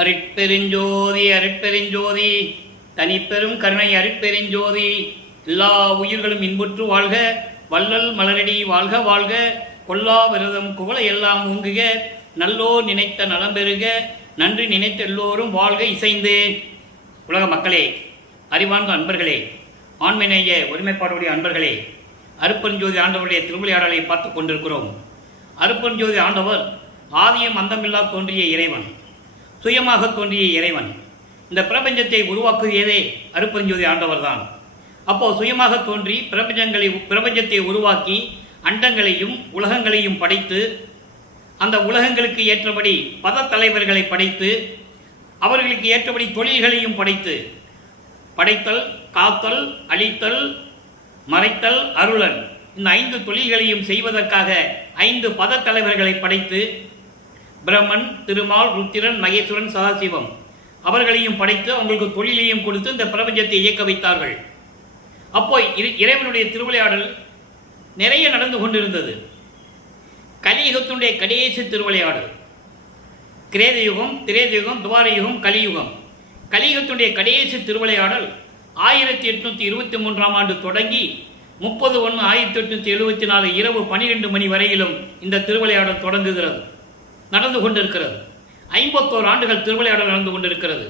அருட்பெருஞ்சோதி அருட்பெருஞ்சோதி தனிப்பெரும் கருணை அருட்பெருஞ்சோதி. எல்லா உயிர்களும் இன்புற்று வாழ்க, வள்ளல் மலரடி வாழ்க வாழ்க, கொல்லா விரதம் குவளை எல்லாம் ஊங்குக, நல்லோர் நினைத்த நலம் பெறுக, நன்றி நினைத்த எல்லோரும் வாழ்க இசைந்து. உலக மக்களே, அறிவார்ந்த அன்பர்களே, ஆண்மைநேய ஒருமைப்பாடுடைய அன்பர்களே, அருட்பெருஞ்சோதி ஆண்டவருடைய திருவிளையாடலை பார்த்து கொண்டிருக்கிறோம். அருட்பெருஞ்சோதி ஆண்டவர் ஆதியும் அந்தமில்லா தோன்றிய இறைவன், சுயமாக தோன்றிய இறைவன். இந்த பிரபஞ்சத்தை உருவாக்குவதே அருட்பெருஞ்சோதி ஆண்டவர் தான். அப்போ சுயமாக தோன்றி பிரபஞ்சத்தை உருவாக்கி அண்டங்களையும் உலகங்களையும் படைத்து, அந்த உலகங்களுக்கு ஏற்றபடி பத தலைவர்களை படைத்து, அவர்களுக்கு ஏற்றபடி தொழில்களையும் படைத்து, படைத்தல், காத்தல், அழித்தல், மறைத்தல், அருளன், இந்த 5 தொழில்களையும் செய்வதற்காக 5 பத தலைவர்களை படைத்து, பிரம்மன், திருமால், ருத்திரன், மகேஸ்வரன், சதாசிவம் அவர்களையும் படைத்து அவங்களுக்கு தொழிலையும் கொடுத்து இந்த பிரபஞ்சத்தை இயக்க வைத்தார்கள். அப்போ இறைவனுடைய திருவிளையாடல் நிறைய நடந்து கொண்டிருந்தது. கலியுகத்தினுடைய கடைசி திருவிளையாடல், கிரேதயுகம், திரேதயுகம், துவாரயுகம், கலியுகம். கலியுகத்தினுடைய கடைசி திருவிளையாடல் 1823ஆம் ஆண்டு தொடங்கி 30/1/1874 இரவு 12 மணி வரையிலும் இந்த திருவிளையாடல் தொடங்குகிறது, நடந்து கொண்டிருக்கிறது. 51 ஆண்டுகள் திருவிளையாடல் நடந்து கொண்டிருக்கிறது.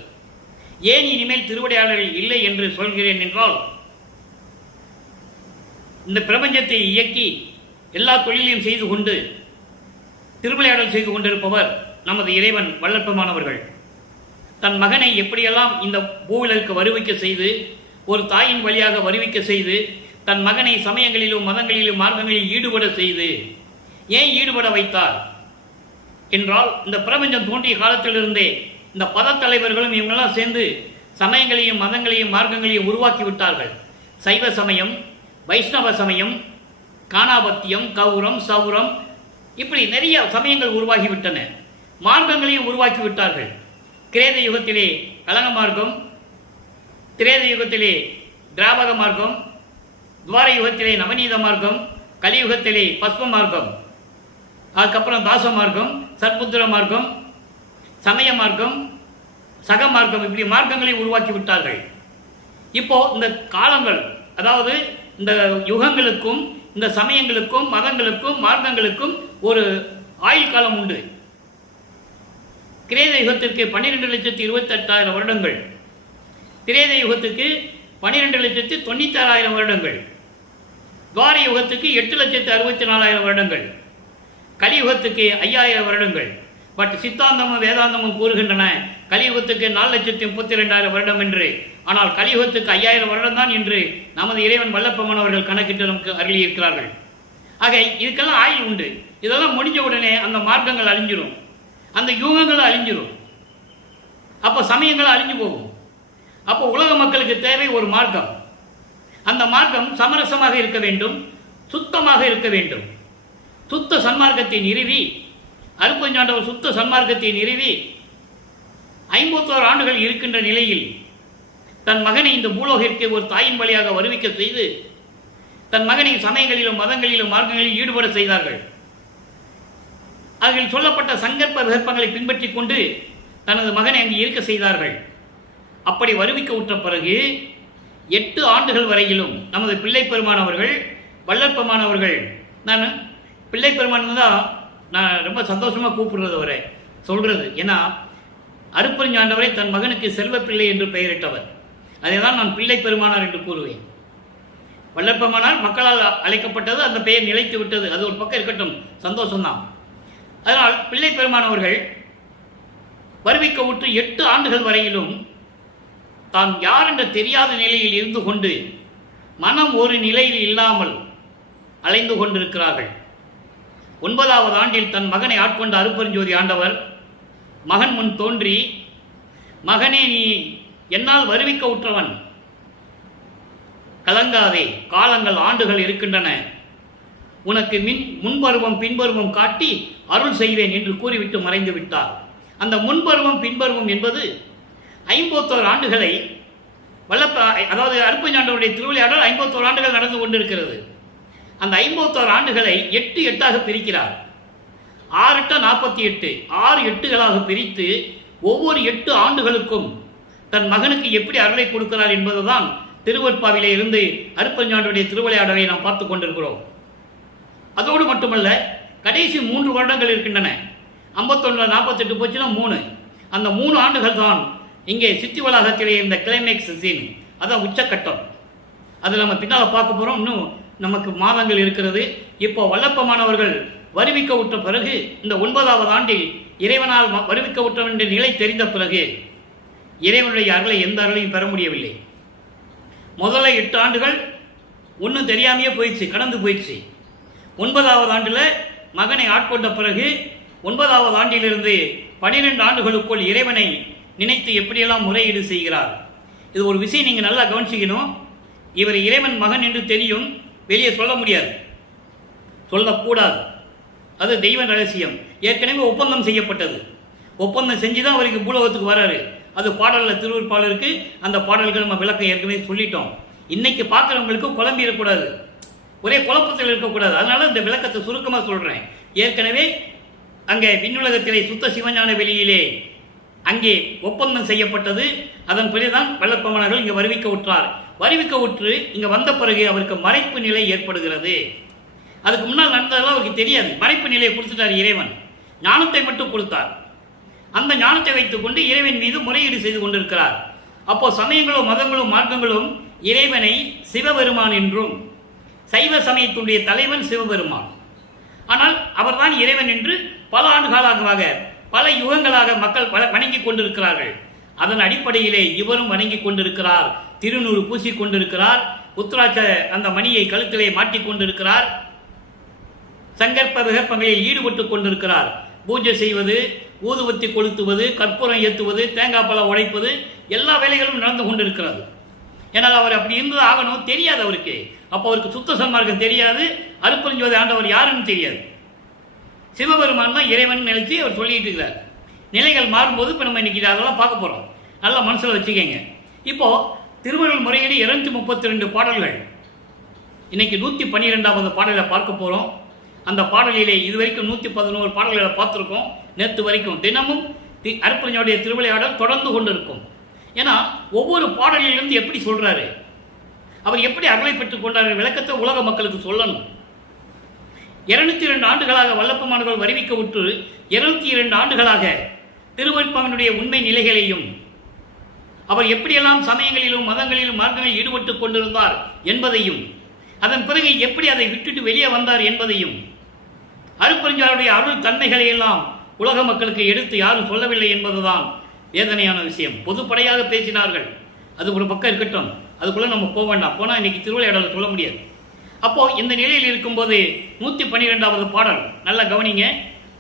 ஏன் இனிமேல் திருவிளையாடல் இல்லை என்று சொல்கிறேன் என்றால், இந்த பிரபஞ்சத்தை இயக்கி எல்லா தொழிலையும் செய்து கொண்டு திருவிளையாடல் செய்து கொண்டிருப்பவர் நமது இறைவன் வல்லற்பமானவர்கள். தன் மகனை எப்படியெல்லாம் இந்த பூவிலருக்கு வருவிக்க செய்து, ஒரு தாயின் வழியாக வருவிக்க செய்து, தன் மகனை சமயங்களிலும் மதங்களிலும் மார்க்கங்களில் ஈடுபட செய்து, ஏன் ஈடுபட வைத்தார் என்றால், இந்த பிரபஞ்சம் தோன்றிய காலத்திலிருந்தே இந்த பத தலைவர்களும் இவங்கெல்லாம் சேர்ந்து சமயங்களையும் மதங்களையும் மார்க்கங்களையும் உருவாக்கி விட்டார்கள். சைவ சமயம், வைஷ்ணவ சமயம், காணாபத்தியம், கௌரம், சௌரம், இப்படி நிறைய சமயங்கள் உருவாகிவிட்டன. மார்க்கங்களையும் உருவாக்கி விட்டார்கள். கிரேத யுகத்திலே கலங்க மார்க்கம், திரேத யுகத்திலே திராவக மார்க்கம், துவார யுகத்திலே நவநீத மார்க்கம், கலியுகத்திலே பஸ்ம மார்க்கம், அதுக்கப்புறம் தாச மார்க்கம், சத்புத்திர மார்க்கம், சமய மார்க்கம், சக மார்க்கம், இப்படி மார்க்கங்களை உருவாக்கி விட்டார்கள். இப்போ இந்த காலங்கள், அதாவது இந்த யுகங்களுக்கும் இந்த சமயங்களுக்கும் மதங்களுக்கும் மார்க்கங்களுக்கும் ஒரு ஆயுள் காலம் உண்டு. கிரேத யுகத்திற்கு 12,28,000 வருடங்கள், திரேத யுகத்துக்கு 12,96,000 வருடங்கள், துவார யுகத்துக்கு 8,64,000 வருடங்கள், கலியுகத்துக்கு 5,000 வருடங்கள். பட் சித்தாந்தமும் வேதாந்தமும் கூறுகின்றன கலியுகத்துக்கு 4,32,000 வருடம் என்று. ஆனால் கலியுகத்துக்கு 5,000 வருடம் தான் என்று நமது இறைவன் வல்லப்பமானவர்கள் கணக்கிட்டு நமக்கு அருளியிருக்கிறார்கள். ஆக இதுக்கெல்லாம் ஆயுள் உண்டு. இதெல்லாம் முடிஞ்ச உடனே அந்த மார்க்கங்கள் அழிஞ்சிடும், அந்த யூகங்கள் அழிஞ்சிடும், அப்போ சமயங்கள் அழிஞ்சு போகும். அப்போ உலக மக்களுக்கு தேவை ஒரு மார்க்கம். அந்த மார்க்கம் சமரசமாக இருக்க வேண்டும், சுத்தமாக இருக்க வேண்டும். சுத்த சன்மார்க்கத்தை நிறுவி, அருட்பெருஞ்சாண்டவர் சுத்த சன்மார்க்கத்தை நிறுவி 51 ஆண்டுகள் இருக்கின்ற நிலையில் தன் மகனை இந்த பூலோகிற்கு ஒரு தாயின் வழியாக வருவிக்க செய்து, தன் மகனை சமயங்களிலும் மதங்களிலும் மார்க்கங்களில் ஈடுபட செய்தார்கள். அதில் சொல்லப்பட்ட சங்கற்ப விகற்பங்களை பின்பற்றி கொண்டு தனது மகனை அங்கு இருக்க செய்தார்கள். அப்படி வருவிக்க விட்ட பிறகு 8 ஆண்டுகள் வரையிலும் நமது பிள்ளை பெருமானவர்கள், வல்லற்பமானவர்கள், நான் பிள்ளை பெருமான் தான் நான் ரொம்ப சந்தோஷமாக கூப்பிடுறது அவரை சொல்கிறது. ஏன்னா அருட்பெருஞ்சாண்டவரை தன் மகனுக்கு செல்வப்பிள்ளை என்று பெயரிட்டவர். அதை தான் நான் பிள்ளை பெருமானார் என்று கூறுவேன். வல்லற்பமானார் மக்களால் அழைக்கப்பட்டது, அந்த பெயர் நிலைத்து விட்டது. அது ஒரு பக்கம் இருக்கட்டும், சந்தோஷம்தான். அதனால் பிள்ளை பெருமானவர்கள் வருவிக்க விட்டு 8 ஆண்டுகள் வரையிலும் தான் யார் என்ற தெரியாத நிலையில் இருந்து கொண்டு மனம் ஒரு நிலையில் இல்லாமல் அலைந்து கொண்டிருக்கிறார்கள். 9வது ஆண்டில் தன் மகனை ஆட்கொண்ட அருட்பெருஞ்சோதி ஆண்டவர் மகன் முன் தோன்றி, மகனே, நீ என்னால் வருவிக்க உற்றவன், கலங்காதே, காலங்கள் ஆண்டுகள் இருக்கின்றன, உனக்கு முன்பருவம் பின்பருவம் காட்டி அருள் செய்வேன் என்று கூறிவிட்டு மறைந்து விட்டார். அந்த முன்பருவம் பின்பருவம் என்பது 51 ஆண்டுகளை அதாவது அருட்பெருஞ்சாண்டவருடைய திருவிளையாடல் 51 ஆண்டுகள் நடந்து கொண்டிருக்கிறது. அந்த 51 ஆண்டுகளை 8 8ஆக பிரிக்கிறார். 6 8 48, 6 8களாக பிரித்து ஒவ்வொரு 8 ஆண்டுகளுக்கும் தன் மகனுக்கு எப்படி அருளை கொடுக்கிறார் என்பதுதான் திருவற்பாவிலே இருந்து அருட்பெருஞ்சாண்டியுடைய திருவிளையாடலை நாம் பார்த்து கொண்டிருக்கிறோம். அதோடு மட்டுமல்ல, கடைசி 3 வருடங்கள் இருக்கின்றன. 51 48 போச்சுன்னா 3. அந்த 3 ஆண்டுகள் தான் இங்கே சித்தி வளாகத்திலே இந்த கிளைமேக்ஸ் சீன், அதான் உச்சக்கட்டம். அது நம்ம பின்னால் பார்க்க போகிறோம். இன்னும் நமக்கு மாதங்கள் இருக்கிறது. இப்போ வல்லப்பமானவர்கள் வருவிக்க விட்ட பிறகு, இந்த 9வது ஆண்டில் இறைவனால் வருவிக்க விட்ட என்ற நிலை தெரிந்த பிறகு இறைவனுடைய அருளை எந்த அருளையும் பெற முடியவில்லை. முதல்ல 8 ஆண்டுகள் ஒன்றும் தெரியாமையே போயிடுச்சு, கடந்து போயிடுச்சு. 9வது ஆண்டில் மகனை ஆட்கொண்ட பிறகு 9வது ஆண்டிலிருந்து 12 ஆண்டுகளுக்குள் இறைவனை நினைத்து எப்படியெல்லாம் முறையீடு செய்கிறார். இது ஒரு விஷயம் நீங்கள் நல்லா கவனிச்சிக்கணும். இவர் இறைவன் மகன் என்று தெரியும், வெளியே சொல்ல முடியாது, சொல்லக்கூடாது. அது தெய்வ ரகசியம். ஏற்கனவே ஒப்பந்தம் செய்யப்பட்டது. ஒப்பந்தம் செஞ்சு தான் அவருக்கு பூலோகத்துக்கு வராரு. அது பாடலில் திருவருட்பால் இருக்கு. அந்த பாடல்கள் நம்ம விளக்கம் ஏற்கனவே சொல்லிட்டோம். இன்னைக்கு பார்க்குறவங்களுக்கு குழம்பி இருக்கக்கூடாது, ஒரே குழப்பத்தில் இருக்கக்கூடாது. அதனால இந்த விளக்கத்தை சுருக்கமாக சொல்கிறேன். ஏற்கனவே அங்கே விண்ணுலகத்திலே சுத்த சிவஞான வெளியிலே அங்கே ஒப்பந்தம் செய்யப்பட்டது. அதன் பிறகுதான் வல்லப்பமானவர்கள் இங்கே வருவிக்க விட்டார். வருவிக்க விட்டு இங்கே வந்த பிறகு அவருக்கு மறைப்பு நிலை ஏற்படுகிறது. அதுக்கு முன்னால் நடந்ததெல்லாம் அவருக்கு தெரியாது. மறைப்பு நிலையை கொடுத்துட்டார் இறைவன், ஞானத்தை மட்டும் கொடுத்தார். அந்த ஞானத்தை வைத்துக்கொண்டு இறைவன் மீது முறையீடு செய்து கொண்டிருக்கிறார். அப்போ சமயங்களும் மதங்களும் மார்க்கங்களும் இறைவனை சிவபெருமான் என்றும், சைவ சமயத்துடைய தலைவன் சிவபெருமான், ஆனால் அவர்தான் இறைவன் என்று பல ஆண்டுகாலாக பல யுகங்களாக மக்கள் வணங்கிக் கொண்டிருக்கிறார்கள். அதன் அடிப்படையிலே இவரும் வணங்கிக் கொண்டிருக்கிறார். திருநூறு பூசிக் கொண்டிருக்கிறார். உத்ராட்ச அந்த மணியை கழுத்திலே மாட்டிக் கொண்டிருக்கிறார். சங்கற்ப விகற்பங்களில் ஈடுபட்டுக் கொண்டிருக்கிறார். பூஜை செய்வது, ஊதுவத்தி கொளுத்துவது, கற்பூரம் ஏற்றுவது, தேங்காய் பழம் உடைப்பது, எல்லா வேலைகளும் நடந்து கொண்டிருக்கிறது. ஏன்னால் அவர் அப்படி இருந்து ஆகணும், தெரியாது அவருக்கு. அப்போ அவருக்கு சுத்த சன்மார்க்கம் தெரியாது, அருட்பெருஞ்சோதி ஆண்டவர் யாருன்னு தெரியாது. சிவபெருமான் தான் இறைவன் நினைச்சு அவர் சொல்லிட்டு இருக்கிறார். நிலைகள் மாறும்போது இப்போ நம்ம இன்னைக்கு அதெல்லாம் பார்க்க போகிறோம். நல்லா மனசில் வச்சுக்கோங்க. இப்போ திருவருள் முறையீடு 232 பாடல்கள். இன்னைக்கு 112வது பாடலை பார்க்க போகிறோம். அந்த பாடலிலே இதுவரைக்கும் 111 பாடல்களை பார்த்துருக்கோம். நேற்று வரைக்கும் தினமும் அருட்பெருஞ்சோதியுடைய திருவிளையாடல் தொடர்ந்து கொண்டு இருக்கும். ஏன்னா ஒவ்வொரு பாடலிலிருந்து எப்படி சொல்றாரு, அவர் எப்படி அருளை பெற்றுக் கொண்டார் விளக்கத்தை உலக மக்களுக்கு சொல்லணும். 202 ஆண்டுகளாக வல்லப்பமானவர்கள் வருவிக்க விட்டு 202 ஆண்டுகளாக திருவருட்பாவினுடைய உண்மை நிலைகளையும், அவர் எப்படியெல்லாம் சமயங்களிலும் மதங்களிலும் மார்க்கங்களில் ஈடுபட்டுக் கொண்டிருந்தார் என்பதையும், அதன் பிறகு எப்படி அதை விட்டுட்டு வெளியே வந்தார் என்பதையும், அருட்பெருஞ்சாருடைய அருள் தன்மைகளை எல்லாம் உலக மக்களுக்கு எடுத்து யாரும் சொல்லவில்லை என்பதுதான் வேதனையான விஷயம். பொதுப்படையாக பேசினார்கள், அது ஒரு பக்கம் இருக்கட்டும், அதுக்குள்ள நம்ம போக வேண்டாம். போனால் இன்னைக்கு திருவிளையாடலை சொல்ல முடியாது. அப்போ இந்த நிலையில் இருக்கும்போது 112வது பாடல் நல்லா கவனிங்க.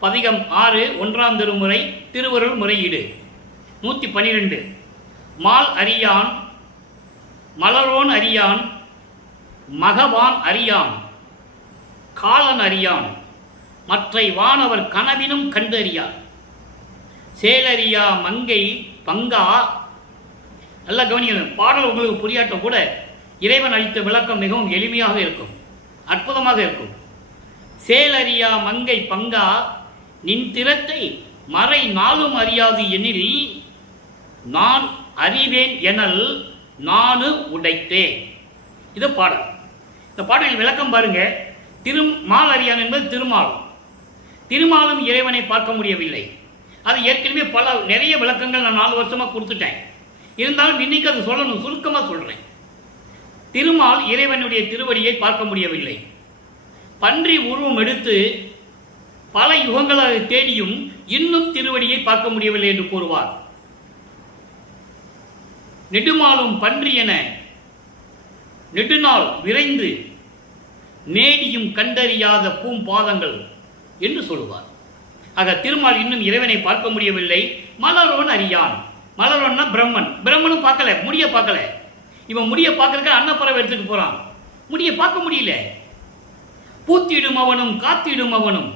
பதிகம் 6 1ஆம் திருமுறை திருவருள் முறையீடு 112. மால் அறியான் மலரோன் அறியான் மகவான் அறியான் காலன் அறியான் மற்றை வானவர் கனவினும் கண்டு அறியார் சேலறியா மங்கை பங்கா. நல்லா கவனிங்க. பாடல் உங்களுக்கு புரியாட்டம் கூட இறைவன் அளித்த விளக்கம் மிகவும் எளிமையாக இருக்கும், அற்புதமாக இருக்கும். சேலறியா மங்கை பங்கா நின் திறத்தை மறை நாளும் அறியாது எனில் நான் அறிவேன் எனல் நானு உடைத்தே. இது பாடல். இந்த பாடலில் விளக்கம் பாருங்க. திருமால் அறியான் என்பது திருமால். திருமாலும் இறைவனை பார்க்க முடியவில்லை. அது ஏற்கனவே நிறைய விளக்கங்கள் நான் 4 வருஷமா கொடுத்துட்டேன். இருந்தாலும் இன்னைக்கு அது சொல்லணும், சுருக்கமாக சொல்றேன். திருமால் இறைவனுடைய திருவடியை பார்க்க முடியவில்லை. பன்றி உருவம் எடுத்து பல யுகங்களாக தேடியும் இன்னும் திருவடியை பார்க்க முடியவில்லை என்று கூறுவார். நெடுமாலும் பன்றி என நெடுநாள் விரைந்து நேடியும் கண்டறியாத பூம்பாதங்கள் என்று சொல்லுவார். ஆக திருமால் இன்னும் இறைவனை பார்க்க முடியவில்லை. மலரோன் அறியான். மலரோன்னா பிரம்மன். பிரம்மனும் பார்க்கல, முடிய பார்க்கல. இவன் முடிய பார்க்கறதுக்கு அன்னப்பறவை எடுத்துட்டு போறான், முடிய பார்க்க முடியல. பூத்திடும் அவனும் காத்திடும் அவனும்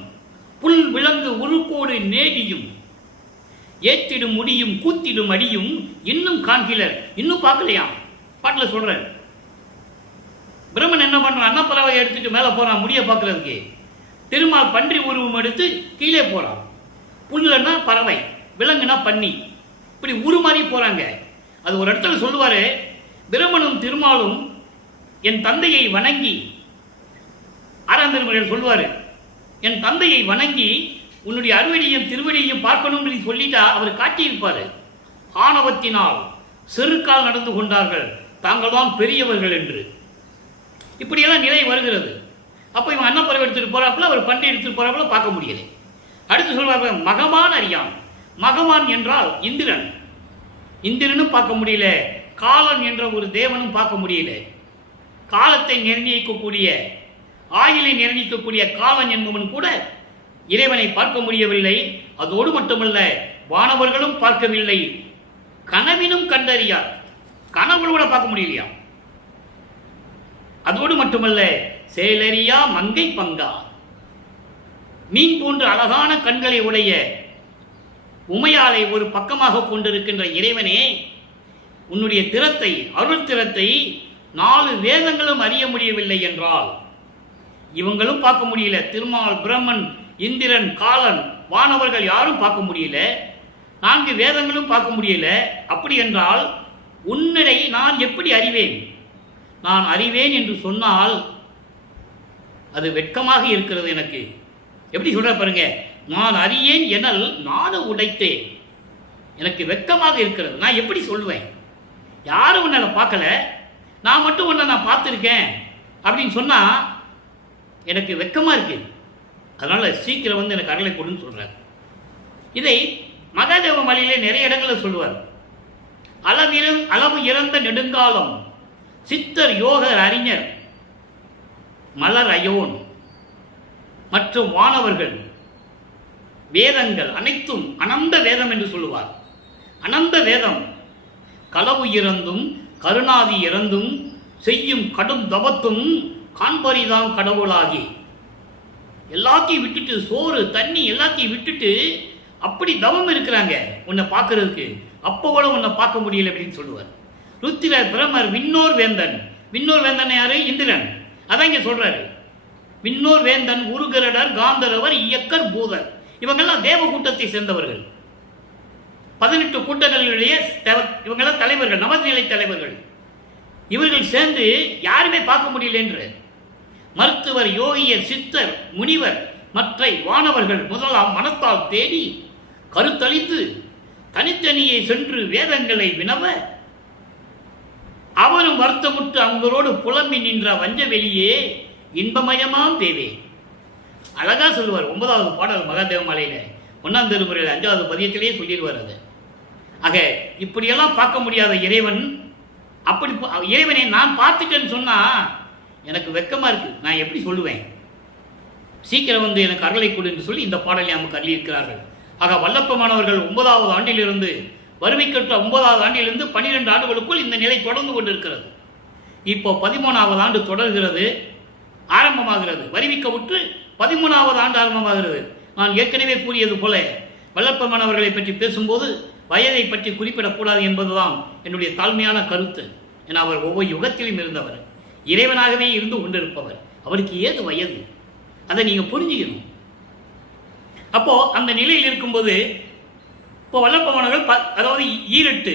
புல் விலங்கு உருக்கோடு நேடியும் ஏத்திடும் முடியும் கூத்திடும் அடியும் இன்னும் காண்கிலர். இன்னும் பார்க்கலையாம். பாட்டில் சொல்ற பிரம்மன் என்ன பண்றான், அன்னப்பறவை எடுத்துட்டு மேலே போறான் முடிய பார்க்கறதுக்கு. திருமால் பன்றி உருவம் எடுத்து கீழே போறான். புல்லுன்னா பறவை, விலங்குனா பன்னி. இப்படி உருமாறி போறாங்க. அது ஒரு இடத்துல சொல்லுவாரு, பிரமனும் திருமாலும் என் தந்தையை வணங்கி, ஆறாம் திருமுறையில் சொல்லுவாரு, என் தந்தையை வணங்கி உன்னுடைய அருவடியும் திருவடியையும் பார்க்கணும்னு நீ சொல்லிட்டா அவர் காட்டியிருப்பாரு. ஆணவத்தினால் செருக்கால் நடந்து கொண்டார்கள், தாங்கள் தான் பெரியவர்கள் என்று. இப்படியெல்லாம் நிலை வருகிறது. அப்போ இவன் அன்னப்பறவை எடுத்துட்டு போறாப்புல, அவர் பண்டை எடுத்துட்டு போறாப்புல பார்க்க முடியலை. அடுத்து சொல்வாங்க, மகமான் அறியான். மகமான் என்றால் இந்திரன். இந்திரனும் பார்க்க முடியல, காலன் என்ற ஒரு தேவனும் பார்க்க முடியல. காலத்தை நிர்ணயிக்கக்கூடிய, ஆயுளை நிர்ணயிக்கக்கூடிய காலன் என்பவன் கூட இறைவனை பார்க்க முடியவில்லை. அதோடு மட்டுமல்ல, வானவர்களும் பார்க்கவில்லை, கனவினும் கண்டறியார். கனவுல கூட பார்க்க முடியலையா. அதோடு மட்டுமல்ல, செயலறியா மங்கை பங்கா, மீன் போன்ற அழகான கண்களை உடைய உமையாலை ஒரு பக்கமாக கொண்டிருக்கின்ற இறைவனே, உன்னுடைய திறத்தை, அருள் திறத்தை 4 வேதங்களும் அறிய முடியவில்லை என்றால், இவங்களும் பார்க்க முடியல, திருமால், பிரம்மன், இந்திரன், காலன், வானவர்கள் யாரும் பார்க்க முடியல, 4 வேதங்களும் பார்க்க முடியல. அப்படி என்றால் உன்னை நான் எப்படி அறிவேன்? நான் அறிவேன் என்று சொன்னால் அது வெட்கமாக இருக்கிறது எனக்கு. எப்படி சொல்ற பாருங்க, நான் அறியேன் எனல் நானும் உடைத்தேன். எனக்கு வெட்கமாக இருக்கிறது. நான் எப்படி சொல்லுவேன்? யாரும் உன்னை பார்க்கல, நான் மட்டும் உன்னை நான் பார்த்துருக்கேன் அப்படின்னு சொன்னா எனக்கு வெட்கமா இருக்கு. அதனால சீக்கிரம் வந்து எனக்கு அருளை கொடுன்னு சொல்றாரு. இதை மகாதேவ மலையிலே நிறைய இடங்களில் சொல்லுவார். அளவு இறந்த நெடுங்காலம் சித்தர் யோகர் அறிஞர் மலர் அயோன் மற்றும் வானவர்கள் வேதங்கள் அனைத்தும் அனந்த வேதம் என்று சொல்லுவார். அனந்த வேதம் களவு இறந்தும் கருணாதி இறந்தும் செய்யும் கடும் தவத்தும் காண்பரிதாம் கடவுளாகி, எல்லாத்தையும் விட்டுட்டு, சோறு தண்ணி எல்லாத்தையும் விட்டுட்டு அப்படி தவம் இருக்கிறாங்க உன்னை பார்க்கறதுக்கு. அப்போ கூட உன்னை பார்க்க முடியல அப்படின்னு சொல்லுவார். ருத்திர பிரமர் விண்ணோர் வேந்தன். விண்ணோர் வேந்தன் யாரு? இந்திரன். அதான் இங்க சொல்றாரு. விண்ணோர் வேந்தன், உருகரடர், காந்தரவர், இயக்கர், பூதர், இவங்கெல்லாம் தேவ கூட்டத்தை சேர்ந்தவர்கள். 18 கூட்டங்களுடைய இவங்கெல்லாம் தலைவர்கள், நவநிலை தலைவர்கள். இவர்கள் சேர்ந்து யாருமே பார்க்க முடியல என்று மருத்துவர், யோகியர், சித்தர், முனிவர், மற்ற வானவர்கள் முதலாம் மனத்தால் தேடி கருத்தளித்து தனித்தனியே சென்று வேதங்களை வினவ, அவரும் வருத்தமுற்று அவங்களோடு புலம்பி நின்ற வஞ்ச வெளியே இன்பமயமாம் தேவே. அழகா சொல்லுவார். 9வது பாடல் மகாதேவ மாலையில 1ஆம் திருமுறையில் 5வது பதியத்திலேயே சொல்லிடுவார். அது ஆக இப்படியெல்லாம் பார்க்க முடியாத இறைவன், அப்படி இறைவனை நான் பார்த்துட்டேன்னு சொன்னா எனக்கு வெக்கமா இருக்கு. நான் எப்படி சொல்லுவேன்? சீக்கிரம் வந்து எனக்கு அருளை கொடு என்று சொல்லி இந்த பாடலை நமக்கு அள்ளியிருக்கிறார்கள். ஆக வல்லப்பமானவர்கள் 9வது ஆண்டிலிருந்து, வறுமைக்கற்ற 9வது ஆண்டிலிருந்து 12 ஆண்டுகளுக்குள் இந்த நிலை தொடர்ந்து கொண்டிருக்கிறது. இப்போ 13வது ஆண்டு தொடர்கிறது, ஆரம்பமாகிறது. வருவிக்க விட்டு 13வது ஆண்டு ஆரம்பமாகிறது. நான் ஏற்கனவே கூறியது போல வல்லப்பமானவர்களை பற்றி பேசும்போது வயதை பற்றி குறிப்பிடக்கூடாது என்பதுதான் என்னுடைய தாழ்மையான கருத்து. ஏன்னா அவர் ஒவ்வொரு யுகத்திலும் இருந்தவர், இறைவனாகவே இருந்து கொண்டிருப்பவர். அவருக்கு ஏது வயது? அதை நீங்க புரிஞ்சுக்கணும். அப்போ அந்த நிலையில் இருக்கும்போது இப்போ வல்லப்பமானவர்கள் அதாவது ஈரெட்டு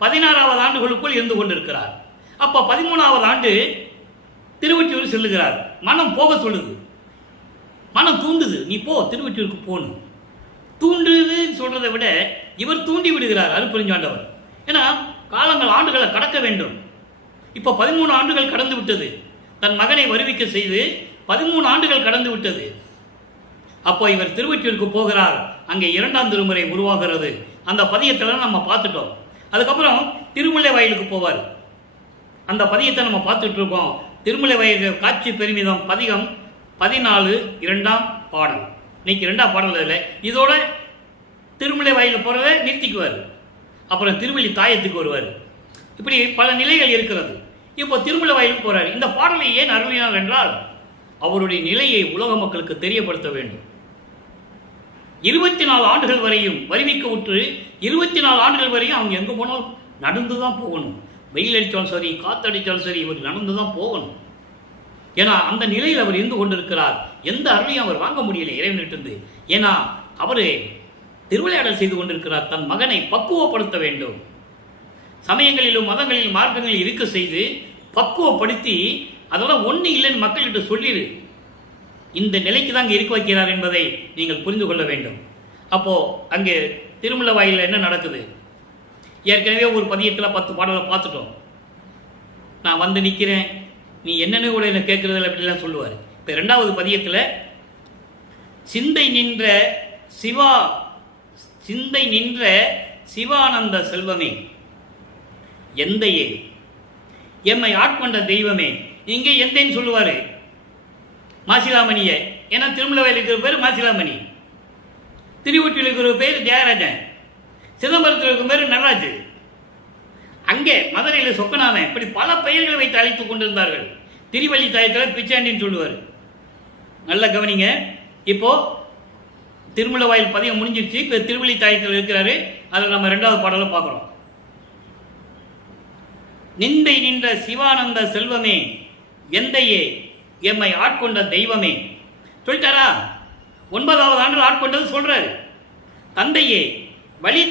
16வது ஆண்டுகளுக்குள் இருந்து கொண்டிருக்கிறார். அப்போ 13வது ஆண்டு திருவொற்றியூர் செல்லுகிறார். மனம் போக சொல்லுது, மனம் தூண்டுது, நீ போ, திருவொற்றியூருக்கு போகணும். தூண்டுது சொல்றதை விட இவர் தூண்டி விடுகிறார் அருட்பெருஞ்சாண்டவர். ஏன்னா காலங்கள், ஆண்டுகளை கடக்க வேண்டும். இப்போ 13 ஆண்டுகள் கடந்து விட்டது. தன் மகனை வருவிக்க செய்து 13 ஆண்டுகள் கடந்து விட்டது. அப்போ இவர் திருவொற்றியூருக்கு போகிறார். அங்கே 2ஆம் திருமுறை உருவாகிறது. அந்த பதியத்தில் நம்ம பார்த்துட்டோம். அதுக்கப்புறம் திருமுல்லை வாயிலுக்கு போவார். அந்த பதியத்தை நம்ம பார்த்துட்டு இருக்கோம். திருமுல்லை வாயில் காட்சி பெருமிதம் பதிகம் 14 2ஆம் பாடல். இன்னைக்கு 2ஆம் பாடல் இல்லை. இதோட திருமுல்லை வாயிலுக்கு போகிறத நிறுத்திக்குவார். அப்புறம் திருவள்ளி தாயத்துக்கு வருவார். இப்படி பல நிலைகள் இருக்கிறது. இப்போ திருமுல்லை வாயிலுக்கு போகிறார். இந்த பாடலை ஏன் அருளினார் என்றால் அவருடைய நிலையை உலக மக்களுக்கு தெரியப்படுத்த வேண்டும். 24 ஆண்டுகள் வரையும் வருவிக்க விட்டு 24 ஆண்டுகள் வரையும் அவங்க எங்கே போனாலும் நடந்து தான் போகணும். வெயில் அடித்தாலும் சரி, காத்தடித்தாலும் சரி, இவர் நடந்து தான் போகணும். ஏன்னா அந்த நிலையில் அவர் இருந்து கொண்டிருக்கிறார். எந்த அருளையும் அவர் வாங்க முடியல இறைவனிட்டிருந்து. ஏன்னா அவர் திருவிளையாடல் செய்து கொண்டிருக்கிறார். தன் மகனை பக்குவப்படுத்த வேண்டும். சமயங்களிலும் மதங்களிலும் மார்க்கங்களில் இருக்க செய்து பக்குவப்படுத்தி அதெல்லாம் ஒன்று இல்லைன்னு மக்கள்கிட்ட சொல்லிடு. இந்த நிலைக்கு தான் இங்கே இருக்க வைக்கிறார் என்பதை நீங்கள் புரிந்து கொள்ள வேண்டும். அப்போ அங்கே திருமலை வாயிலில் என்ன நடக்குது? ஏற்கனவே ஒரு பதியத்தில் 10 பாடலை பார்த்துட்டோம். நான் வந்து நிற்கிறேன், நீ என்னென்னு கூட என்ன கேட்கறதில்ல அப்படிலாம் சொல்லுவார். இப்போ 2வது பதியத்தில் சிந்தை நின்ற சிவானந்த செல்வமே எந்தையே எம்மை ஆட்கொண்ட தெய்வமே. இங்கே எந்தைன்னு சொல்லுவார் மாசிலாமணியை. ஏன்னா திருமலை வாயில் இருக்கிற பேர் மாசிலாமணி, திருவொற்றியில் இருக்கிற பேர் தியாகராஜன், சிதம்பரத்தில் இருக்கிற பேர் நடராஜ், அங்கே மதுரையில் சொக்கநாதன், இப்படி பல பெயர்களை வைத்து அழைத்துக் கொண்டிருந்தார்கள். திருவள்ளி தாயத்தில் பிச்சாண்டின்னு சொல்லுவார். நல்லா கவனிங்க. இப்போ திருமலை வாயில் பதியம் முடிஞ்சிருச்சு. இப்போ திருவள்ளி தாயத்தில் இருக்கிறாரு. அதில் நம்ம 2வது பாடலை பார்க்குறோம். நிந்தை நின்ற சிவானந்த செல்வமே எந்தையே எம்மை ஆட்கொண்ட தெய்வமே சொல்லிட்டாரா? 9வது ஆண்டு ஆட்கொண்டது சொல்றாரு. தந்தையே வழி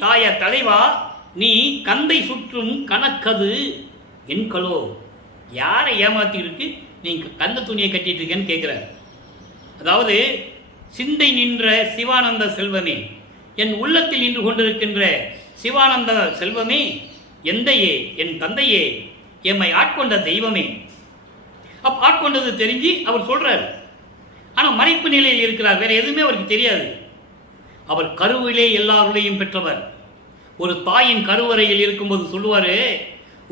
தாய தலைவா நீ கந்தை சுற்றும் கணக்கது என்களோ. யாரை ஏமாத்தி இருக்கு நீங்க கந்த துணியை கட்டிட்டு இருக்கேன்னு கேட்கிறார். அதாவது சிந்தை நின்ற சிவானந்த செல்வமே, என் உள்ளத்தில் நின்று கொண்டிருக்கின்ற சிவானந்த செல்வமே, எந்தையே என் தந்தையே எம்மை ஆட்கொண்ட தெய்வமே. ஆட்கொண்டது தெரிஞ்சு அவர் சொல்றார். ஆனால் மறைப்பு நிலையில் இருக்கிறார். வேற எதுவுமே அவருக்கு தெரியாது. அவர் கருவிலே எல்லாருடையும் பெற்றவர். ஒரு தாயின் கருவறையில் இருக்கும்போது சொல்லுவாரு,